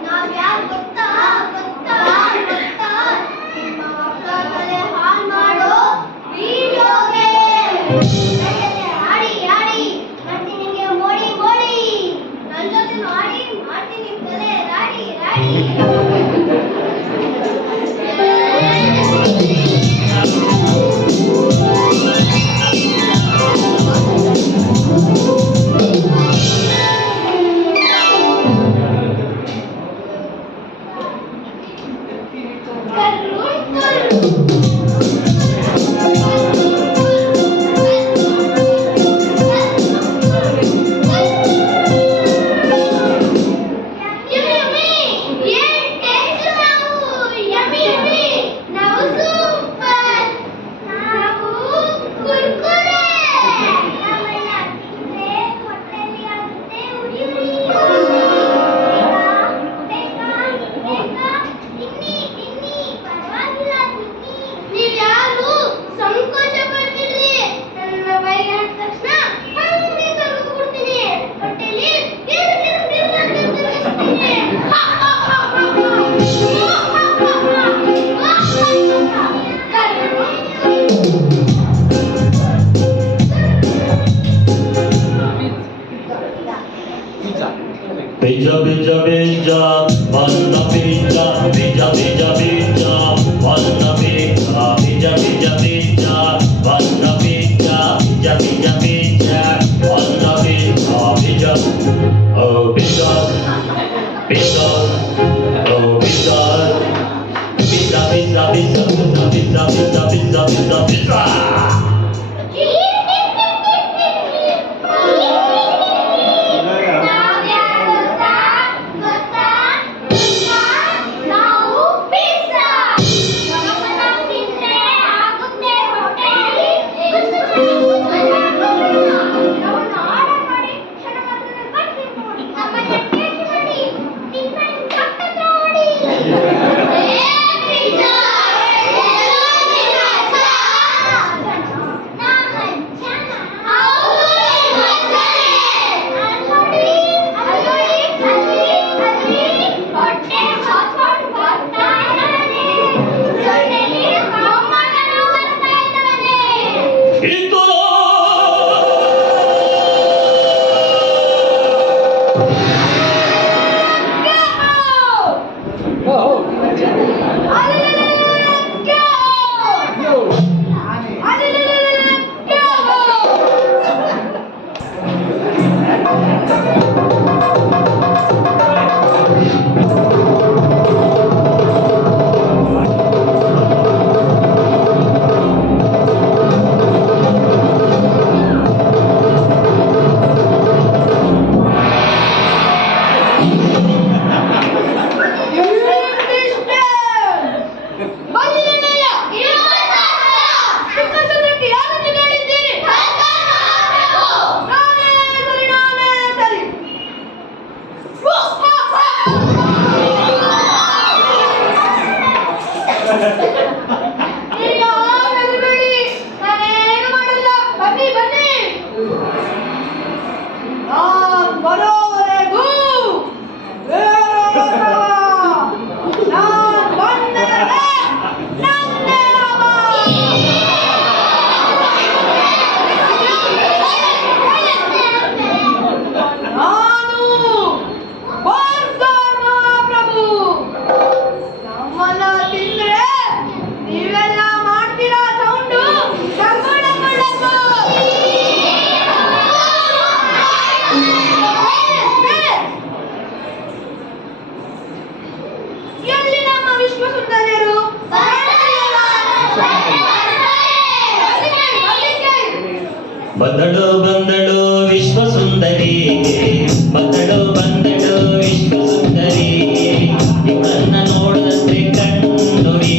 ನಾವ್ಯಾರು ಗೊತ್ತಾ ಗೊತ್ತಾ ಗೊತ್ತಾ? ನಿಮ್ಮ ಮಕ್ಕಳ ತಲೆ ಹಾಳು ಮಾಡೋ ವಿಡಿಯೋ ಗೇಮ್. ಆಡಿ ಆಡಿ ಮಾಡ್ತೀನಿ ನಿಮಗೆ ಮೋಡಿ ಮೋಡಿ. ನನ್ನ ಜೊತೆ ಆಡಿ ಮಾಡ್ತೀನಿ ನಿಮ್ಮ ತಲೆ ರಾಡಿ ರಾಡಿ. ಕರ್ರು ಕರ್ರು pizza, wanna pizza, pizza, pizza, pizza, wanna pizza, pizza, pizza, pizza, wanna pizza, pizza, pizza, pizza, wanna pizza, pizza, oh pizza, pizza, oh pizza, pizza, pizza, pizza, pizza, pizza, pizza, pizza, pizza, pizza. ಬಂದಳು ಬಂದಳು ವಿಶ್ವ ಸುಂದರಿ, ಬಂದಳು ಬಂದಳು ವಿಶ್ವ ಸುಂದರಿ, ಇವಳನ್ನ ನೋಡದಂತೆ ಕಣ್ಣುರಿ,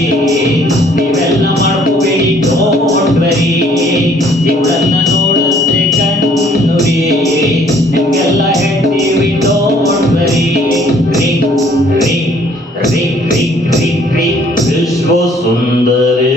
ನೀವೆಲ್ಲ ಮಾಡ್ಕೋಬೇಡಿ don't worry, ಇವಳನ್ನ ನೋಡದಂತೆ ಕಣ್ಣುರಿ, ನಿಮ್ಗೆಲ್ಲ ಹೇಳ್ತೀವಿ ಡೋಂಟ್ ವರಿ, ರೀ ರೀ ರೀ ರೀ ರೀ ರೀ ವಿಶ್ವ ಸುಂದರಿ.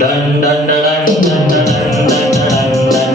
Dun dun dun dun dun dun dun dun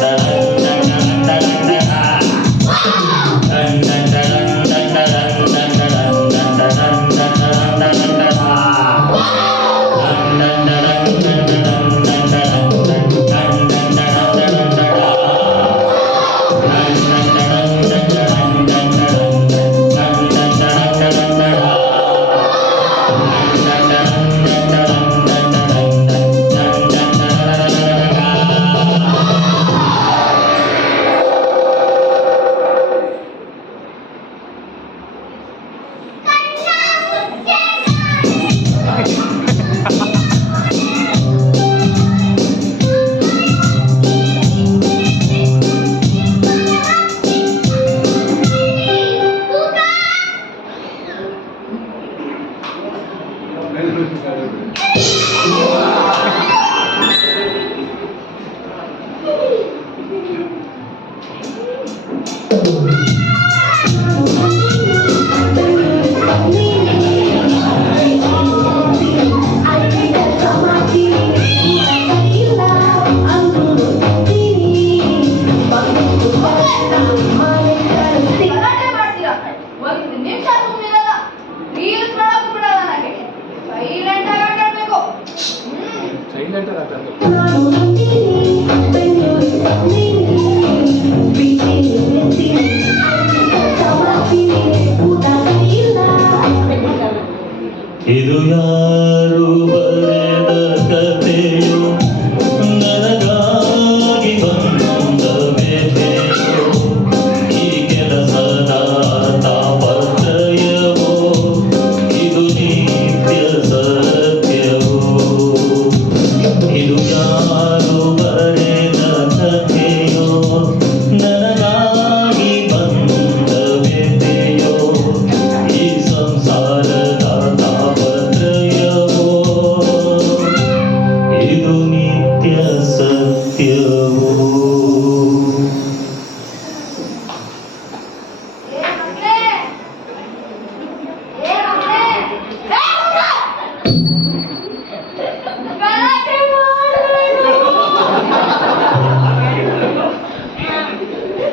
ಗಲಾಟೆ ಮಾಡ್ತೀರಾ? ಒಂದು ನಿಮಿಷ ಸುಮ್ಮನಿರಲ್ಲ. ರೀಲ್ಸ್ ಮಾಡಕ್ಕೂ ಬಿಡಲ್ಲ ನನಗೆ. ಸೈಲೆಂಟ್ ಆಗಿ ಆಟಾಡ್ಬೇಕು. ಇದು ಯಾರು ಬರೆದ ಕಥೆಯೋ ನನಗಾಗಿ ಬಂದ ವ್ಯಥೆಯೋ ಈ ಕೆಲಸದ ತಾಪತ್ರಯವೋ ಇದು ನಿತ್ಯ ಸತ್ಯವೋ ಇದು ಯಾರು ಬರೆದ ಕಥೆಯೋ ನನಗಾಗಿ ಬಂದ ವ್ಯಥೆಯೋ ಈ ಸಂಸಾರದ ತಾಪತ್ರಯವೋ ಇದು ನಿತ್ಯ ಸತ್ಯವೋ. ಏ ಮಕ್ಳೇ? ಏ ಮಕ್ಳೇ? ಏ ಮಕ್ಳೇ? ಗಲಾಟೆ ಮಾಡ್ಬೇಡಿ.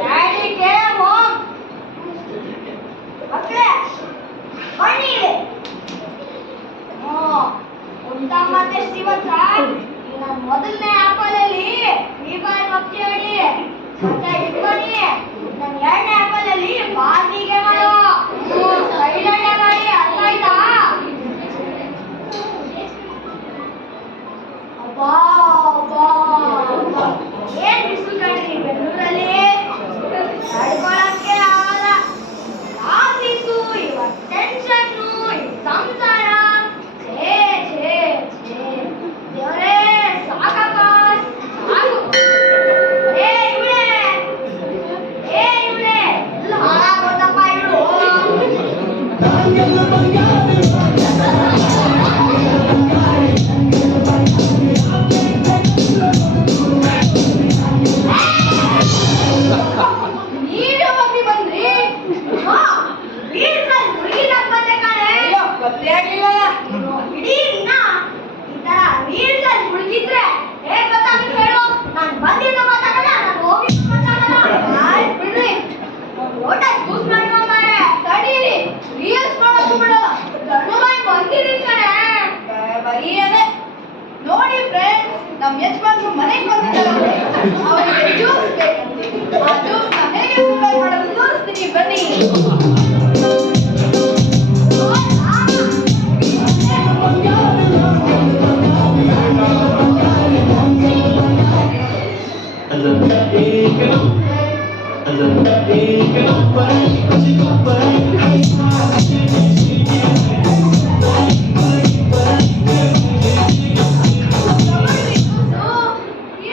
ಡ್ಯಾಡಿ ಕೇಳಮ್ಮ. ಮಕ್ಳೇ, ಬನ್ನಿ ಇಲ್ಲಿ. ಉಂಟ ಮತ್ತೆ ಶ್ರೀವತ್ಸ, ಈ ನನ್ನ ಮೊದಲನೇ ಆಪಲಲ್ಲಿ ಫ್ರೀ ಫೈರ್ ಪಬ್ಜಿ ಆಡಿ ಮತ್ತೆ ಇಟ್ಕೊಳ್ಳಿ. ನನ್ನ ಎರಡನೇ ಆಪಲಲ್ಲಿ ಬಾರ್ಬಿಗೆ ಮಾಡು. ಸೈಲೆಂಟ್ ಮಾಡಿ, ಅರ್ಥ ಆಯ್ತಾ? ಅಬ್ಬಾ ಅಬ್ಬಾ ಅಬ್ಬಾ. ಏನ್ ಬಿಸಿಲು ಕಂಡ್ರಿ ಬೆಂಗಳೂರಲ್ಲಿ? ತಡ್ಕೊಳಕ್ಕೆ ಆಗಲ್ಲ. ಟ್ರಾಫಿಕ್ಕು, ಇವಾಗ ಟೆನ್ಷನ್ನು, ಸಂಸಾರ, ಛೇ ಛೇ ಛೇ. ದೇವ್ರೇ ಸಾಕಪ್ಪ, ಸಾಕು. ಏ ಇವ್ಳೆ, ಎಲ್ಲ ಹಾಳಾಗೋದಪ್ಪ ಇವ್ಳು. ನೀವೇ ಮಗ್ಗಿ ಬಂದ್ರಿ? ಹಾ, ರೀಲ್ಸಲ್ಲಿ ಹುಡುಗಿದಾಗ ಬಂದೆ ಕಣೆ. ಗೊತ್ತೇ ಆಗ್ಲಿಲ್ಲ. ಇಡೀ ದಿನ ಈ ತರ ರೀಲ್ಸಲ್ಲಿ ಹುಡುಗಿದ್ರೆ ಹೇಗ್ ಗೊತ್ತಾಗುತ್ತೆ ಹೇಳು? ನಾನು ಬಂದಿದ್ದು ಮಾತಾಡಲ್ಲ, ನಾನು ಹೋಗಿದ್ದು ಮಾತಾಡಲ್ಲ. ಆಯ್ತು ಬಿಡ್ರಿ, ಒಂದು ಲೋಟ ಜ್ಯೂಸ್ ಮಾಡ್ಕೊಂಬಾರೆ. ತಡೀರಿ, ರೀಲ್ಸ್ ಮಾಡೋಕ್ಕೂ ಬಿಡಲ್ಲ. ಗಂಡುಬಾಯಿ ಬಂದಿದ್ದೀನಿ ಕಣೆ. ಬರೀ ಅದೇ ನೋಡಿ ಫ್ರೆಂಡ್ಸ್, ನಮ್ಮ ಯಜಮಾನ್ರು ಮನೆಗೆ ಬಂದಿದ್ದಾರೆ. ಅವರಿಗೆ ಜ್ಯೂಸ್ ಬೇಕಂತೆ. ಆ ಜ್ಯೂಸ್ ನ ಹೇಗೆ ಪ್ರಿಪೇರ್ ಮಾಡೋದು ತೋರಿಸ್ತೀನಿ, ಬನ್ನಿ.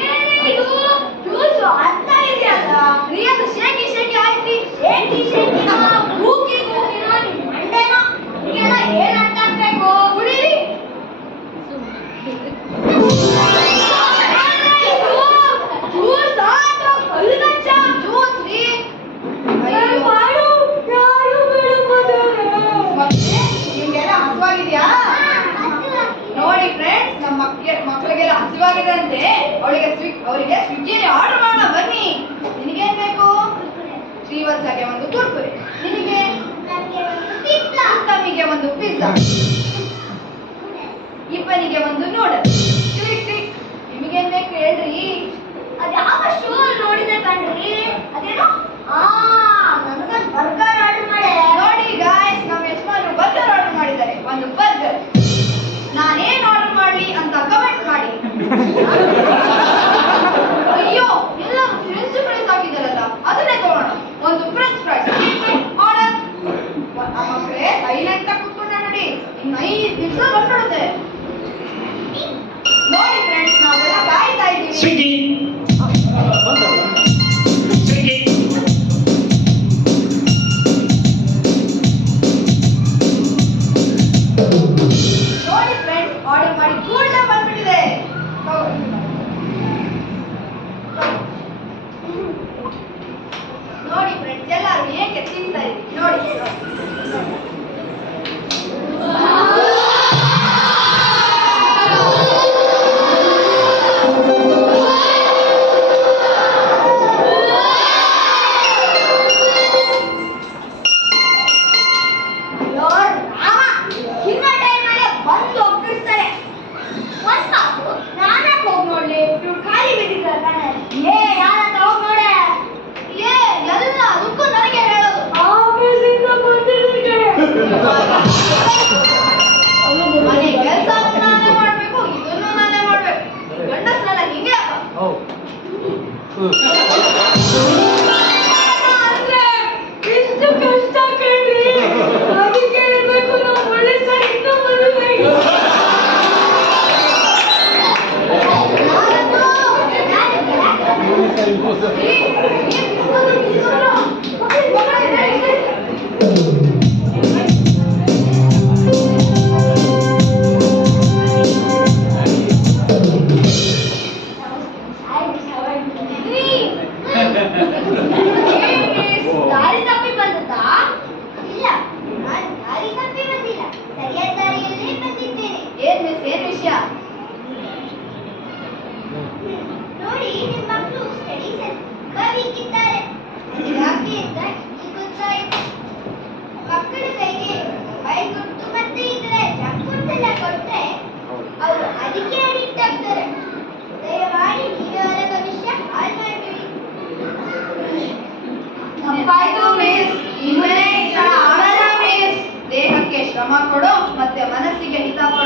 ಏನಿದು ಜ್ಯೂಸ್ ಅಂತ ಇದೆಯಲ್ಲ? ರಿಯಲ್ ಶೇಕಿ ಶೇಕಿ ಆಯ್ತು. ಶೇಕಿ ಶೇಕಿನ ಕೂಕಿ ಕೂಕಿನ ನಿಮ್ಮ ಮಂಡೆನ ಇದೆಲ್ಲ ಏನ್ ಅರ್ಥ ಆಗ್ಬೇಕು? ಕುಡೀರಿ. ಜ್ಯೂಸ್ ಆಟೋ ಕಲ್ಲಂಚ ಜ್ಯೂಸ್ ರೀ. ಮತ್ತೆ ನಿಮ್ಗೆಲ್ಲ ಹಸುವಾಗಿದ್ಯಾ? ನೋಡಿ ಫ್ರೆಂಡ್ಸ್, ನಮ್ಮ ಮಕ್ಕಳಿಗೆಲ್ಲ ಹಸಿವಾಗಿದೆ ಅಂತೆ. ಅವರಿಗೆ ಸ್ವಿಗ್ಗಿಯಲ್ಲಿ ಆರ್ಡರ್ ಮಾಡೋಣ ಬನ್ನಿ. ನಿನಗೇನ್ ಬೇಕು? ಶ್ರೀವತ್ಸಗೆ ಒಂದು ಕುರ್ಕುರೆ, ನಿನಗೆ ತಮ್ಮಿಗೆ ಒಂದು ಪಿಜ್ಜಾ, ಇಬ್ಬನಿಗೆ ಒಂದು ನೂಡಲ್ಸ್. ನಿಮಗೇನ್ ಬೇಕು ಹೇಳ್ರಿ? ಅದ್ಯಾವ ಶೋ ನೋಡಿದೆ ಕಣ್ರಿ? ಅದೇನೋ ನನಗೊಂದು ಬರ್ಗರ್ ಆರ್ಡರ್ ಮಾಡಿ. ನೋಡಿ ಗಾಯ್ಸ್, ನಮ್ಮ ಯಜಮಾನರು ಬರ್ಗರ್ ಆರ್ಡರ್ ಮಾಡಿದ್ದಾರೆ. ಒಂದು ಬರ್ಗರ್. ನಾನೇನ್ ಆರ್ಡರ್ ಮಾಡ್ಲಿ ಅಂತ ಕಮೆಂಟ್ ಮಾಡಿ. ಅಯ್ಯೋ, ಎಲ್ಲ ಫ್ರೆಂಚ್ ಫ್ರೈಸ್ ಹಾಕಿದಾರಲ್ಲ, ಅದನ್ನೇ ತಗೋಣ. ಒಂದು ಫ್ರೆಂಚ್ ಫ್ರೈಸ್ ಆರ್ಡರ್. ಮಕ್ಕಳೇ ಸೈಲೆಂಟ್ ಆಗಿ ಕುತ್ಕೊಂಡ ನೋಡಿ, ಇನ್ನು 5 ನಿಮಿಷ ಬಂದ್ಬಿಡುತ್ತೆ. ನೋಡಿ ಫ್ರೆಂಡ್ಸ್, ನಾವೆಲ್ಲ ಕಾಯ್ತಾ ಇದ್ದೀವಿ. ಸ್ವಿಗ್ಗಿ ಸ್ವಿಗ್ಗಿ ದಾರಿ ತಪ್ಪಿ ಬಂದದ್ದಾ? ಇಲ್ಲ, ನಾನು ದಾರಿ ತಪ್ಪಿ ಬಂದಿಲ್ಲ, ಸರಿಯಾದ ದಾರಿಯಲ್ಲೇ ಬಂದಿದ್ದೇನೆ. ಏನ್ ವಿಷಯ? ನೋಡಿ, ನಿಮ್ಮ ಮಕ್ಕಳು ಸ್ಟಡೀಸ್ ತುಂಬಾ ವೀಕ್ ಇದ್ದಾರೆ. ಅದು ಯಾಕೆ ಅಂತ ಈಗ ಗೊತ್ತಾಯ್ತು. ಮಕ್ಕಳ ಕೈಗೆ ಮೊಬೈಲ್ ಕೊಟ್ಟು ಮತ್ತೆ ಇದ್ರೆ ಜಂಕ್ ಫುಡ್ಸ್ ಎಲ್ಲ ಕೊಟ್ರೆ ಅವರು ಅದಕ್ಕೆ ಅಡಿಕ್ಟ್ ಆಗ್ತಾರೆ. ದಯಮಾಡಿ ನೀವೇ ಅವರ ಭವಿಷ್ಯ ಹಾಳು ಮಾಡ್ತೀವಿ. ತಪ್ಪಾಯ್ತು ಮಿಸ್, ಇನ್ಮೇಲೆ ಈ ಕ್ಷಣ ಆಡಲ್ಲ ಮಿಸ್. ದೇಹಕ್ಕೆ ಶ್ರಮ ಕೊಡೋ ಮತ್ತೆ ಮನಸ್ಸಿಗೆ ಹಿತ ಕೊಡೋ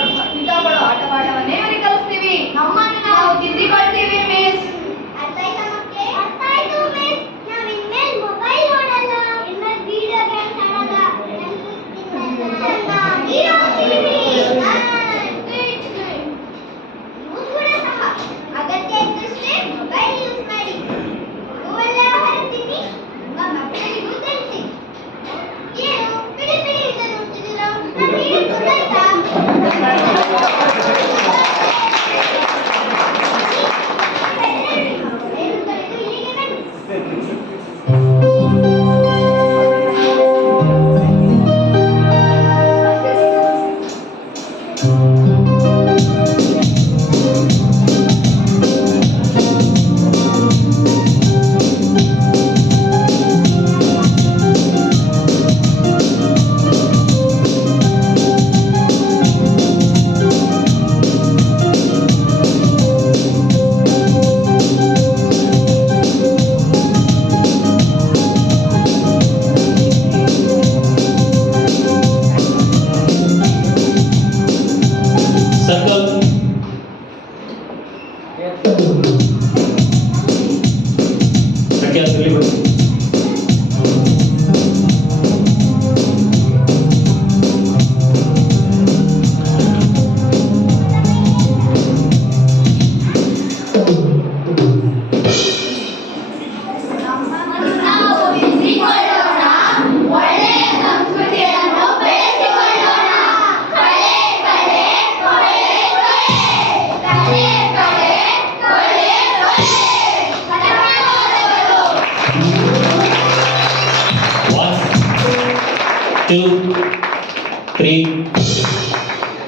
ಆಟಪಾಠವನ್ನೇ ಅವರಿಗೆ ಕಲಿಸ್ತೀವಿ. ನಮ್ಮನ್ನು ನಾವು ತಿದ್ದಿಕೊಳ್ತೀವಿ ಮಿಸ್. ಅರ್ಥಾಯ್ತಾ ಮಕ್ಕಳೇ? ಅರ್ಥಾಯ್ತು ಮಿಸ್. ನಾವು ಇನ್ಮೇಲೆ ಮೊಬೈಲ್ ನೋಡಲ್ಲ, ಇನ್ಮೇಲೆ ವಿಡಿಯೋ ಗೇಮ್ಸ್ ಆಡಲ್ಲ, ಚೆನ್ನಾಗಿ ಓದ್ತೀವಿ. ನೀವು ಕೂಡ ಸಹ ಅಗತ್ಯ ಇದ್ದಷ್ಟೇ ಮೊಬೈಲ್ ಯೂಸ್ ಮಾಡಿ. ಒಳ್ಳೆ ಆಹಾರ ತಿನ್ನಿ, ನಿಮ್ಮ ಮಕ್ಕಳಿಗೂ ತಿಳಿಸಿ. ಏನು ಬಿಡಿ ಬಿಡಿ ಅಂತ ನೋಡ್ತಿದ್ದೀರಾ? ನಾನು ಹೇಳಿದ್ದು ಗೊತ್ತಾಯ್ತಾ? ಇಲ್ಲಿಗೆ ಬನ್ನಿ. ಸರ್ಕಲ್ ಪ್ರಖ್ಯಾತರಲ್ಲಿ ಬನ್ನಿ. ನಾವು ಬೆಳೆಸಿಕೊಳ್ಳೋಣ, ಒಳ್ಳೆಯ ಸಂಸ್ಕೃತಿಯನ್ನು ಬೆಳೆಸಿಕೊಳ್ಳೋಣ. ಕಳೆ ಕಳೆ ಕೊಳೆ ಕೊಳೆ, ಕಲೆ ಕಳೆ ಕೊಳೆ ಕೊಳೆ. ಧನ್ಯವಾದಗಳು. 1 2 3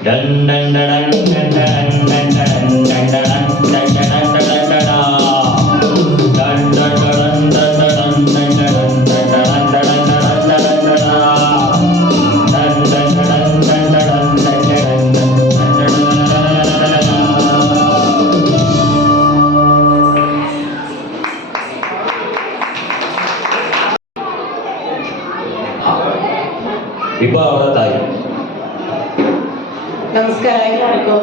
ಡನ್ ಡನ್ ಡನ್ ಡನ್ ಡನ್ ಡನ್ ಡನ್ ಡನ್ ಡನ್ ಡನ್ ಡನ್ ಡನ್ ಡನ್ ಡನ್ ಡನ್ ಡನ್ ಡನ್ ಡನ್ ಡನ್ ವಿಭಾ ಅವರ ತಾಯಿ. ನಮಸ್ಕಾರ ಎಲ್ಲರಿಗೂ.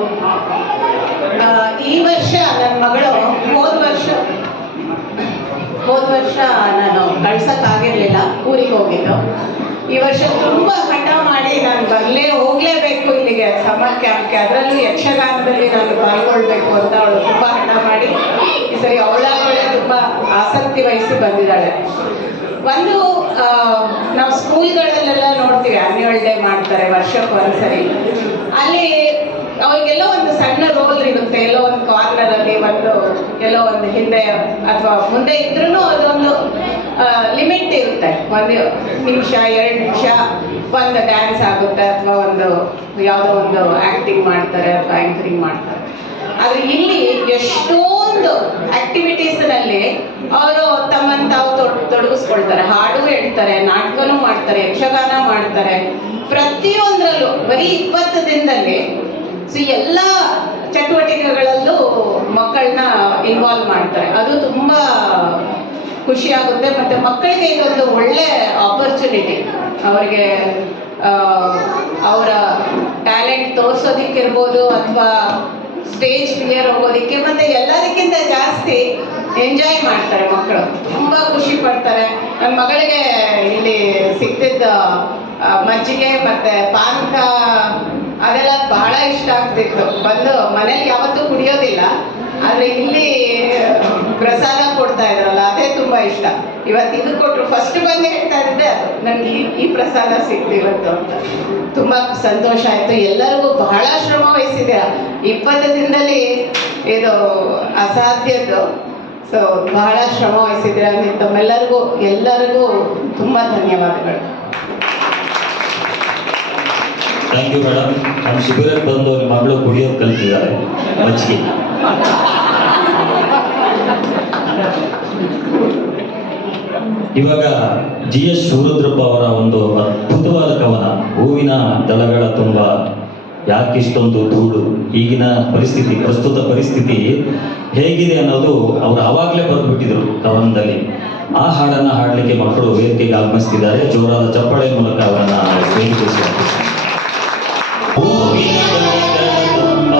ಈ ವರ್ಷ ನನ್ನ ಮಗಳು ಹೋದ ವರ್ಷ ನಾನು ಕಳ್ಸಕ್ಕಾಗಿರ್ಲಿಲ್ಲ, ಊರಿಗೆ ಹೋಗಿದ್ದು. ಈ ವರ್ಷ ತುಂಬಾ ಹಠ ಮಾಡಿ ನಾನು ಹೋಗ್ಲೇಬೇಕು ಇಲ್ಲಿಗೆ ಸಮ್ಮರ್ ಕ್ಯಾಂಪ್ಗೆ, ಅದರಲ್ಲೂ ಯಕ್ಷಗಾನದಲ್ಲಿ ನಾನು ಪಾಲ್ಗೊಳ್ಬೇಕು ಅಂತ ಅವಳು ತುಂಬಾ ಹಠ ಮಾಡಿ ಈ ಸರಿ ಅವಳೇ ತುಂಬಾ ಆಸಕ್ತಿ ವಹಿಸಿ ಬಂದಿದ್ದಾಳೆ. ಒಂದು ನಾವು ಸ್ಕೂಲ್ಗಳಲ್ಲೆಲ್ಲ ನೋಡ್ತೀವಿ, ಆನ್ಯುವಲ್ ಡೇ ಮಾಡ್ತಾರೆ ವರ್ಷಕ್ಕೆ ಒಂದ್ಸರಿ. ಅಲ್ಲಿ ಅವ್ರಿಗೆಲ್ಲೋ ಒಂದು ಸಣ್ಣ ರೋಲ್ ಇರುತ್ತೆ, ಎಲ್ಲೋ ಒಂದು ಕಾರ್ನರ್ ಅಲ್ಲಿ ಎಲ್ಲೋ ಒಂದು ಹಿಂದೆ ಅಥವಾ ಮುಂದೆ ಇದ್ರೂ ಅದೊಂದು ಲಿಮಿಟ್ ಇರುತ್ತೆ. 1 ನಿಮಿಷ 2 ನಿಮಿಷ ಒಂದು ಡ್ಯಾನ್ಸ್ ಆಗುತ್ತೆ, ಅಥವಾ ಯಾವುದೋ ಒಂದು ಆಕ್ಟಿಂಗ್ ಮಾಡ್ತಾರೆ ಅಥವಾ ಆಂಕರಿಂಗ್ ಮಾಡ್ತಾರೆ. ಆದ್ರೆ ಇಲ್ಲಿ ಎಷ್ಟೊಂದು ಆಕ್ಟಿವಿಟೀಸ್ನಲ್ಲಿ ಅವರು ತಮ್ಮನ್ನು ತಾವು ತೊಡಗಿಸ್ಕೊಳ್ತಾರೆ. ಹಾಡು ಹೇಳ್ತಾರೆ, ನಾಟಕನೂ ಮಾಡ್ತಾರೆ, ಯಕ್ಷಗಾನ ಮಾಡ್ತಾರೆ. ಪ್ರತಿಯೊಂದರಲ್ಲೂ ಬರೀ 20 ದಿನದಲ್ಲಿ ಎಲ್ಲ ಚಟುವಟಿಕೆಗಳಲ್ಲೂ ಮಕ್ಕಳನ್ನ ಇನ್ವಾಲ್ವ್ ಮಾಡ್ತಾರೆ. ಅದು ತುಂಬಾ ಖುಷಿ ಆಗುತ್ತೆ. ಮತ್ತೆ ಮಕ್ಕಳಿಗೆ ಇದೊಂದು ಒಳ್ಳೆ ಆಪರ್ಚುನಿಟಿ, ಅವರಿಗೆ ಅವರ ಟ್ಯಾಲೆಂಟ್ ತೋರ್ಸೋದಿಕ್ಕಿರ್ಬೋದು ಅಥವಾ ಸ್ಟೇಜ್ ಫಿಯರ್ ಹೋಗೋದಿಕ್ಕೆ, ಮತ್ತೆ ಎಲ್ಲದಕ್ಕಿಂತ ಜಾಸ್ತಿ ಎಂಜಾಯ್ ಮಾಡ್ತಾರೆ ಮಕ್ಕಳು, ತುಂಬಾ ಖುಷಿ ಪಡ್ತಾರೆ. ನನ್ನ ಮಗಳಿಗೆ ಇಲ್ಲಿ ಸಿಕ್ತಿದ್ದ ಮಜ್ಜಿಗೆ ಮತ್ತೆ ಪಾನಕ ಅದೆಲ್ಲ ಬಹಳ ಇಷ್ಟ ಆಗ್ತಿತ್ತು. ಬಂದು ಮನೇಲಿ ಯಾವತ್ತೂ ಕುಡಿಯೋದಿಲ್ಲ, ಆದ್ರೆ ಇಲ್ಲಿ ಪ್ರಸಾದ ಕೊಡ್ತಾ ಇದ್ರಲ್ಲ ಅದೇ ತುಂಬಾ ಇಷ್ಟ. ಇವತ್ತು ಇದು ಕೊಟ್ಟರು ಫಸ್ಟ್ ಬಂದು ಹೇಳ್ತಾ ಇದ್ದೆ ಅದು ನನಗೆ ಈ ಪ್ರಸಾದ ಸಿಕ್ತು ಇವತ್ತು ಅಂತ. ತುಂಬಾ ಸಂತೋಷ ಆಯ್ತು. ಎಲ್ಲರಿಗೂ ಬಹಳ ಶ್ರಮ ವಹಿಸಿದ್ದೀರ. 20 ದಿನದಲ್ಲಿ ಇದು ಅಸಾಧ್ಯದ್ದು. ಸೊ ಬಹಳ ಶ್ರಮ ವಹಿಸಿದ್ದೀರ. ಎಲ್ಲರಿಗೂ ತುಂಬಾ ಧನ್ಯವಾದಗಳು. Thank you madam. ನಮ್ಮ ಶಿಬಿರಕ್ಕೆ ಬಂದು ನಿಮ್ಮ ಮಗಳು ಕುಡಿಯೋದು ಕಲ್ತಿದ್ದಾರೆ ಮಜ್ಜಿಗೆ. ಇವಾಗ GS ಶಿವರುದ್ರಪ್ಪ ಅವರ ಒಂದು ಅದ್ಭುತವಾದ ಕವನ ಹೂವಿನ ದಳಗಳ ತುಂಬ ಯಾಕಿಷ್ಟೊಂದು ಧೂಳು, ಈಗಿನ ಪರಿಸ್ಥಿತಿ, ಪ್ರಸ್ತುತ ಪರಿಸ್ಥಿತಿ ಹೇಗಿದೆ ಅನ್ನೋದು ಅವರು ಆವಾಗಲೇ ಬರೆದ್ಬಿಟ್ಟಿದ್ರು ಕವನದಲ್ಲಿ. ಆ ಹಾಡನ್ನು ಹಾಡಲಿಕ್ಕೆ ಮಕ್ಕಳು ವೇದಿಕೆಗೆ ಆಗಮಿಸ್ತಿದ್ದಾರೆ. ಜೋರಾದ ಚಪ್ಪಾಳೆ ಮೂಲಕ ಅವರನ್ನ ಸ್ವಾಗತಿಸುತ್ತಾರೆ. ಹೂವಿನ ದಳಗಳ ತುಂಬ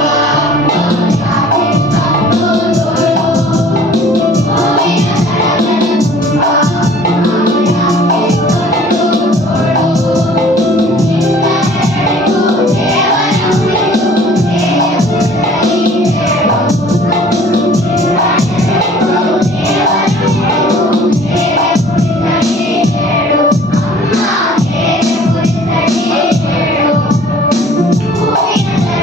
Thank you.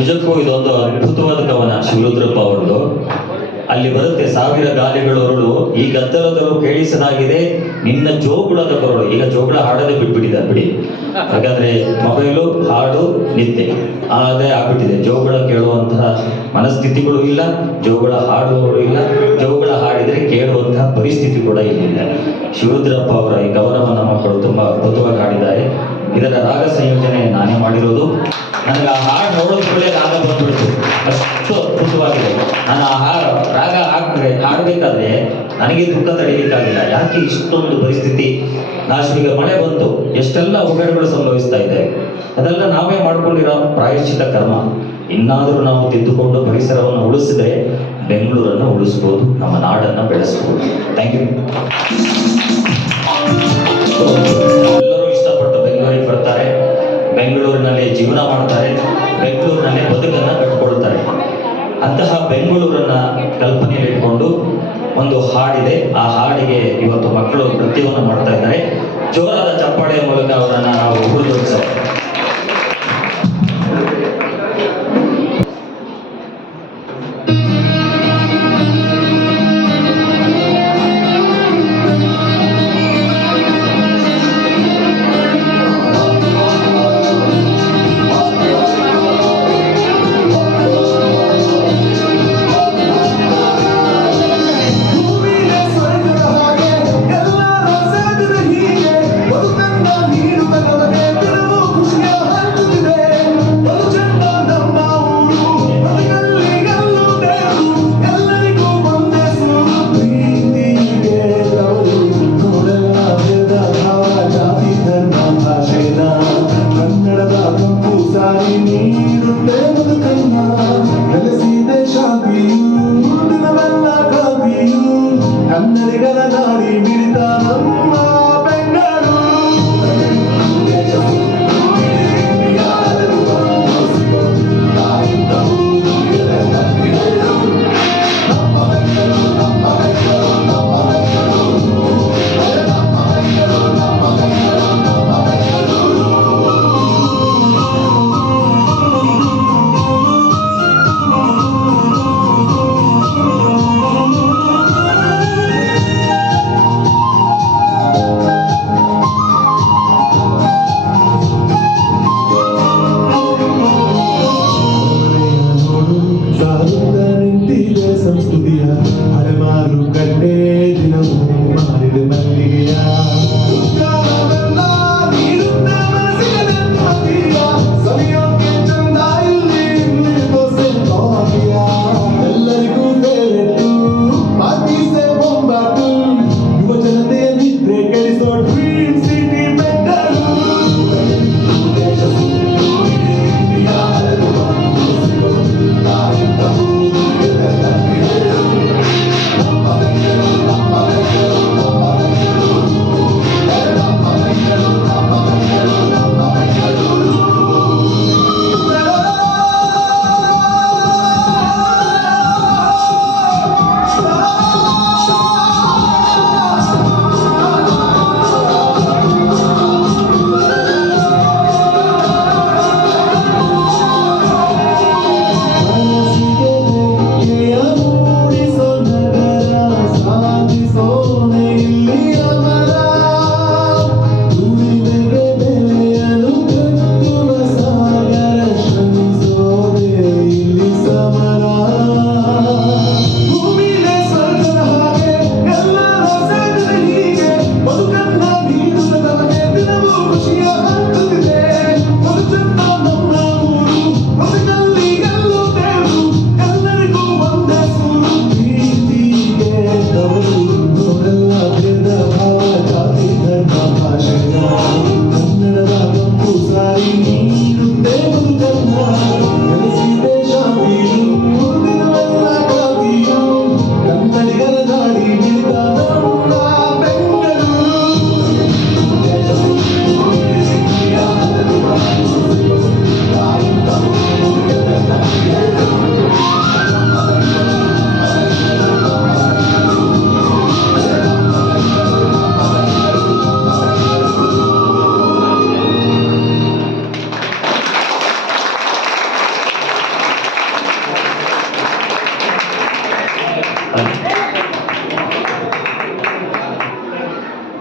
ನಿಜಕ್ಕೂ ಇದೊಂದು ಅದ್ಭುತವಾದ ಕವನ ಶಿವರುದ್ರಪ್ಪ ಅವರದು. ಅಲ್ಲಿ ಬರುತ್ತೆ, ಸಾವಿರ ಗಾಲಿಗಳು ಅರುಳು ಈ ಗದ್ದಲದರು ಕೇಳಿಸಲಾಗಿದೆ ನಿನ್ನ ಜೋಗುಳದ ಕೊರಳು. ಈಗ ಜೋಗುಳ ಹಾಡೋದೇ ಬಿಟ್ಬಿಟ್ಟಿದೆ ಬಿಡಿ, ಹಾಗಾದ್ರೆ ಮೊಬೈಲು ಹಾಡು ನಿದ್ದೆ ಅದೇ ಆಗ್ಬಿಟ್ಟಿದೆ. ಜೋಗುಳ ಕೇಳುವಂತಹ ಮನಸ್ಥಿತಿಗಳು ಇಲ್ಲ, ಜೋಗುಳ ಹಾಡುವವರು ಇಲ್ಲ, ಜೋಗುಳ ಹಾಡಿದರೆ ಕೇಳುವಂತಹ ಪರಿಸ್ಥಿತಿ ಕೂಡ ಇಲ್ಲಿಲ್ಲ. ಶಿವರುದ್ರಪ್ಪ ಅವರ ಈ ಕವನವನ್ನು ಮಕ್ಕಳು ತುಂಬಾ ಅದ್ಭುತವಾಗಿ ಹಾಡಿದ್ದಾರೆ. ಇದರ ರಾಗ ಸಂಯೋಜನೆ ನಾನೇ ಮಾಡಿರೋದು. ನನಗೆ ಆ ಹಾಡು ನೋಡೋದ್ರಲ್ಲೇ ರಾಗ ಬಂದ್ಬಿಡ್ತು, ಅಷ್ಟು ಅದ್ಭುತವಾಗಿದೆ. ನಾನು ಆ ರಾಗ ಹಾಡಬೇಕಾದ್ರೆ ನನಗೆ ದುಃಖ ತಡೀಲಿಕ್ಕಾಗಿಲ್ಲ. ಯಾಕೆ ಇಷ್ಟೊಂದು ಪರಿಸ್ಥಿತಿ, ನಾಶಿಗೆ ಮಳೆ ಬಂತು, ಎಷ್ಟೆಲ್ಲ ಅವಘಡಗಳು ಸಂಭವಿಸ್ತಾ ಇದೆ, ಅದೆಲ್ಲ ನಾವೇ ಮಾಡ್ಕೊಂಡಿರೋ ಪ್ರಾಯಶ್ಚಿತ ಕರ್ಮ. ಇನ್ನಾದರೂ ನಾವು ತಿದ್ದುಕೊಂಡು ಪರಿಸರವನ್ನು ಉಳಿಸಿದ್ರೆ ಬೆಂಗಳೂರನ್ನು ಉಳಿಸ್ಬೋದು, ನಮ್ಮ ನಾಡನ್ನು ಬೆಳೆಸ್ಬೋದು. Thank you. ಎಲ್ಲರೂ ಇಷ್ಟಪಟ್ಟು ಬೆಂಗಳೂರಿಗೆ ಬರ್ತಾರೆ, ಬೆಂಗಳೂರಿನಲ್ಲಿ ಜೀವನ ಮಾಡ್ತಾರೆ, ಬೆಂಗಳೂರಿನಲ್ಲಿ ಬದುಕನ್ನು ಕಟ್ಕೊಳ್ತಾರೆ. ಅಂತಹ ಬೆಂಗಳೂರನ್ನ ಕಲ್ಪನೆಯಲ್ಲಿ ಇಟ್ಕೊಂಡು ಒಂದು ಹಾಡಿದೆ. ಆ ಹಾಡಿಗೆ ಇವತ್ತು ಮಕ್ಕಳು ನೃತ್ಯವನ್ನು ಮಾಡ್ತಾ ಇದ್ದಾರೆ. ಜೋರಾದ ಚಪ್ಪಾಳೆಯ ಮೂಲಕ ಅವರನ್ನ ನಾವು ಹುರಿದುಂಬಿಸೋಣ. ನೀಡುವ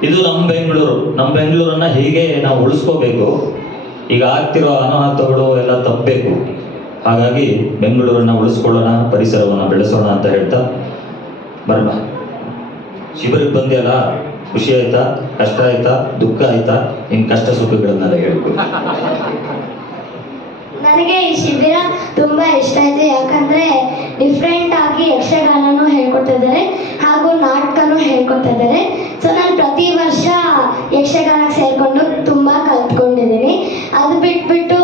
ಇದು ನಮ್ಮ ಬೆಂಗಳೂರನ್ನ ಹೀಗೆ ನಾವು ಉಳಿಸ್ಕೋಬೇಕು. ಈಗ ಆಗ್ತಿರೋ ಅನಾಹುತಗಳು ಎಲ್ಲ ತಪ್ಪಬೇಕು. ಹಾಗಾಗಿ ಬೆಂಗಳೂರನ್ನ ಉಳಿಸ್ಕೊಳ್ಳೋಣ, ಪರಿಸರವನ್ನು ಬೆಳೆಸೋಣ ಅಂತ ಹೇಳ್ತಾ ಬರಮ್ಮ. ಶಿಬಿರಕ್ಕೆ ಬಂದಿಯಲ್ಲ, ಖುಷಿ ಆಯ್ತಾ, ಕಷ್ಟ ಆಯ್ತಾ, ದುಃಖ ಆಯ್ತಾ? ಇನ್ನು ಕಷ್ಟ ಸುಖಗಳನ್ನೆಲ್ಲ ಹೇಳ್ಕೊ. ನನಗೆ ಈ ಶಿಬಿರ ತುಂಬ ಇಷ್ಟ ಆಯಿತು. ಯಾಕಂದರೆ ಡಿಫ್ರೆಂಟ್ ಆಗಿ ಯಕ್ಷಗಾನನೂ ಹೇಳ್ಕೊಡ್ತಾ ಇದ್ದಾರೆ ಹಾಗೂ ನಾಟಕನೂ ಹೇಳ್ಕೊಡ್ತಾ ಇದ್ದಾರೆ. ಸೊ ನಾನು ಪ್ರತಿ ವರ್ಷ ಯಕ್ಷಗಾನಕ್ಕೆ ಸೇರಿಕೊಂಡು ತುಂಬ ಕಲ್ತ್ಕೊಂಡಿದ್ದೀನಿ. ಅದು ಬಿಟ್ಬಿಟ್ಟು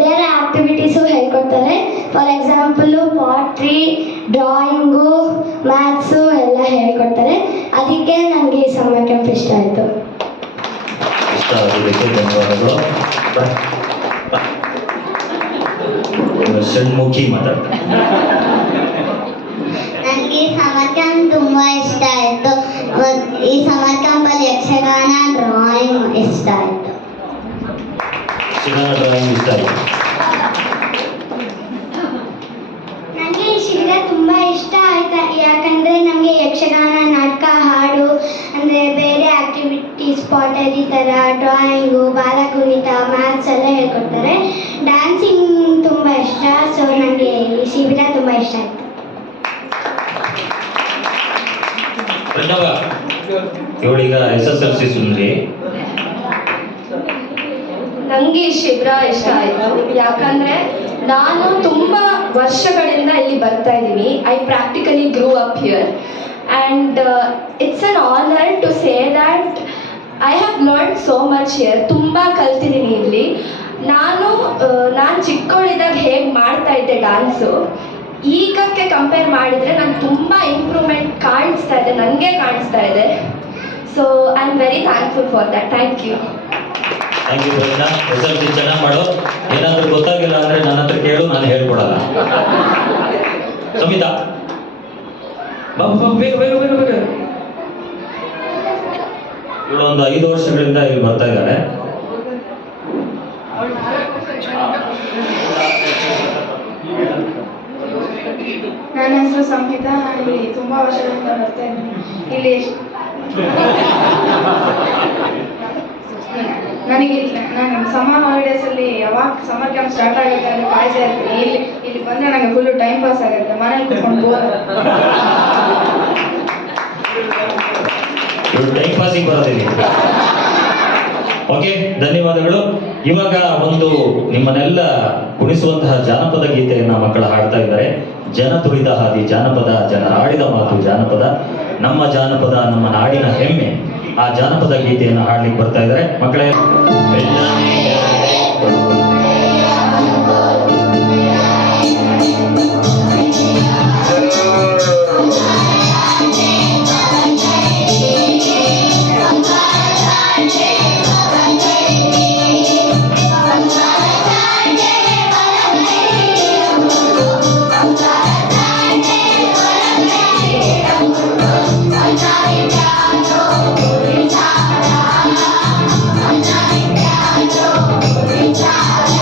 ಬೇರೆ ಆ್ಯಕ್ಟಿವಿಟೀಸು ಹೇಳ್ಕೊಡ್ತಾರೆ. For example pottery, drawing, maths ಎಲ್ಲ ಹೇಳ್ಕೊಡ್ತಾರೆ. ಅದಕ್ಕೆ ನನಗೆ ಈ ಸಮ್ಮರ್ ಕ್ಯಾಂಪ್ ಇಷ್ಟ ಆಯಿತು. ಇಷ್ಟ ಆಗೋದಕ್ಕೆ ಧನ್ಯವಾದಗಳು. ಷಣ್ಮುಖಿ ಮಾತಾಡ್ತಾರೆ. ನನಗೆ ಈ ಸಮರ್ ಕ್ಯಾಂಪ್ ತುಂಬ ಇಷ್ಟ ಆಯಿತು. ಈ ಸಮರ್ ಕ್ಯಾಂಪಲ್ಲಿ ಯಕ್ಷಗಾನ, ಡ್ರಾಯಿಂಗ್ ಇಷ್ಟ ಆಯಿತು. ಡ್ರಾಯಿಂಗ್ ಇಷ್ಟ ಆಯ್ತು. ನನಗೆ ಈ ಶಿಬಿರ ತುಂಬ ಇಷ್ಟ ಆಯ್ತು. ಯಾಕಂದರೆ ನಮಗೆ ಯಕ್ಷಗಾನ, ನಾಟಕ, ಹಾಡು ಅಂದರೆ ಬೇರೆ ಆ್ಯಕ್ಟಿವಿಟೀಸ್, ಪಾಟರಿ ಥರ, ಡ್ರಾಯಿಂಗು, ಬಾಲಗುಣಿತ, ಮ್ಯಾಥ್ಸ್ ಎಲ್ಲ ಹೇಳ್ಕೊಡ್ತಾರೆ. ಡ್ಯಾನ್ಸಿಂಗ್ ತುಂಬ ಇಷ್ಟ. ಸೊ ನನಗೆ ಈ ಶಿಬಿರ ತುಂಬ ಇಷ್ಟ ಆಯಿತು. ಇವಳೀಗ SSLC ಸುಂದ್ರಿ. ನನಗೆ ಈ ಶಿಬಿರ ಇಷ್ಟ ಆಯಿತು. ಯಾಕಂದರೆ ನಾನು ತುಂಬ ವರ್ಷಗಳಿಂದ ಇಲ್ಲಿ ಬರ್ತಾ ಇದ್ದೀನಿ. I practically grew up here and it's an honour to say that I have learn so much here. ತುಂಬ ಕಲ್ತಿದ್ದೀನಿ ಇಲ್ಲಿ. ನಾನು ಚಿಕ್ಕವಳಿದ್ದಾಗ ಹೇಗೆ ಮಾಡ್ತಾ ಇದ್ದೆ ಡ್ಯಾನ್ಸು, ಈಗಕ್ಕೆ ಕಂಪೇರ್ ಮಾಡಿದರೆ ನಾನು ತುಂಬ ಇಂಪ್ರೂವ್ಮೆಂಟ್ ಕಾಣಿಸ್ತಾ ಇದೆ, ನನಗೆ ಕಾಣಿಸ್ತಾ ಇದೆ. So I am very thankful for that. Thank you. Thank you Pragya. SSLC ಚೆನ್ನಾಗಿ ಮಾಡು. ಏನಾದರೂ ಗೊತ್ತಾಗಿಲ್ಲ ಅಂದರೆ ನನ್ನ ಹತ್ರ ಕೇಳು, ನಾನು ಹೇಳ್ಕೊಡಲ್ಲ. ಸಮಿತಾ ಬೇಗ ಬೇಗ ಬೇಗ ಬೇಗ. ಇವಳು ಒಂದು 5 ವರ್ಷಗಳಿಂದ ಇಲ್ಲಿ ಬರ್ತಾ ಇದ್ದಾರೆ. ನನ್ನ ಹೆಸರು ಸಂಹಿತಾ. ಇಲ್ಲಿ ತುಂಬ ವರ್ಷಗಳಿಂದ ಬರ್ತಾ ಇದ್ದೀನಿ. ಇಲ್ಲಿ ನಾನು ಸಮ್ಮರ್ ಹಾಲಿಡೇಸಲ್ಲಿ ಯಾವಾಗ ಸಮ್ಮರ್ ಕ್ಯಾಂಪ್ ಸ್ಟಾರ್ಟ್ ಆಗುತ್ತೆ ಅಂತ ಕಾಯ್ತಾ ಇರ್ತೀನಿ. ಇಲ್ಲಿ ಬಂದರೆ ನನಗೆ ಫುಲ್ಲು ಟೈಮ್ ಪಾಸ್ ಆಗುತ್ತೆ. ಮನೇಲಿ ಕೂತ್ಕೊಂಡು ಬೋರ್. ಟೈಮ್ ಪಾಸಿಂಗ್ ಬರೋದಿಲ್ಲ. ಓಕೆ, ಧನ್ಯವಾದಗಳು. ಇವಾಗ ಒಂದು ನಿಮ್ಮನ್ನೆಲ್ಲ ಕುಣಿಸುವಂತಹ ಜಾನಪದ ಗೀತೆಯನ್ನ ಮಕ್ಕಳು ಹಾಡ್ತಾ ಇದ್ದಾರೆ. ಜನ ತುಳಿದ ಹಾದಿ ಜಾನಪದ, ಜನರ ಆಡಿದ ಮಾತು ಜಾನಪದ, ನಮ್ಮ ಜಾನಪದ ನಮ್ಮ ನಾಡಿನ ಹೆಮ್ಮೆ. ಆ ಜಾನಪದ ಗೀತೆಯನ್ನು ಹಾಡ್ಲಿಕ್ಕೆ ಬರ್ತಾ ಇದ್ದಾರೆ ಮಕ್ಕಳೇ. Ciao.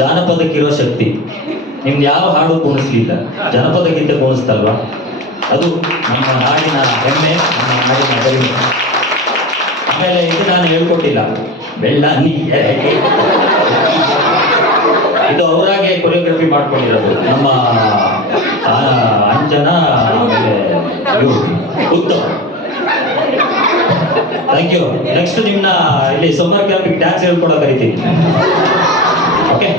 ಜಾನಪದಕ್ಕಿರೋ ಶಕ್ತಿ. ನಿಮ್ದು ಯಾವ ಹಾಡು ಕೂಣಿಸ್ಲಿಲ್ಲ, ಜನಪದ ಗೀತೆ ಕೂಣಿಸ್ತಲ್ವಾ, ಅದು ನಮ್ಮ ನಾಡಿನ ಹೆಮ್ಮೆ, ನಮ್ಮ ನಾಡಿನ ಗರಿಮೆ. ಆಮೇಲೆ ಇದು ನಾನು ಹೇಳ್ಕೊಟ್ಟಿಲ್ಲ, ಬೆಳ್ಳ ನೀರಿಗೆ ಇದು ಅವರಾಗೆ ಕೊರಿಯೋಗ್ರಫಿ ಮಾಡ್ಕೊಂಡಿರೋದು ನಮ್ಮ ಅಂಜನಾ, ಆಮೇಲೆ ಇವ್ರು ಉತ್ತಮ್. Thank you. ನೆಕ್ಸ್ಟ್ ನಿಮ್ಮನ್ನ ಇಲ್ಲಿ ಸಮ್ಮರ್ ಕ್ಯಾಂಪಿಗೆ ಡ್ಯಾನ್ಸ್ ಹೇಳ್ಕೊಡೋ ಕರಿತೀನಿ. ಓಕೆ.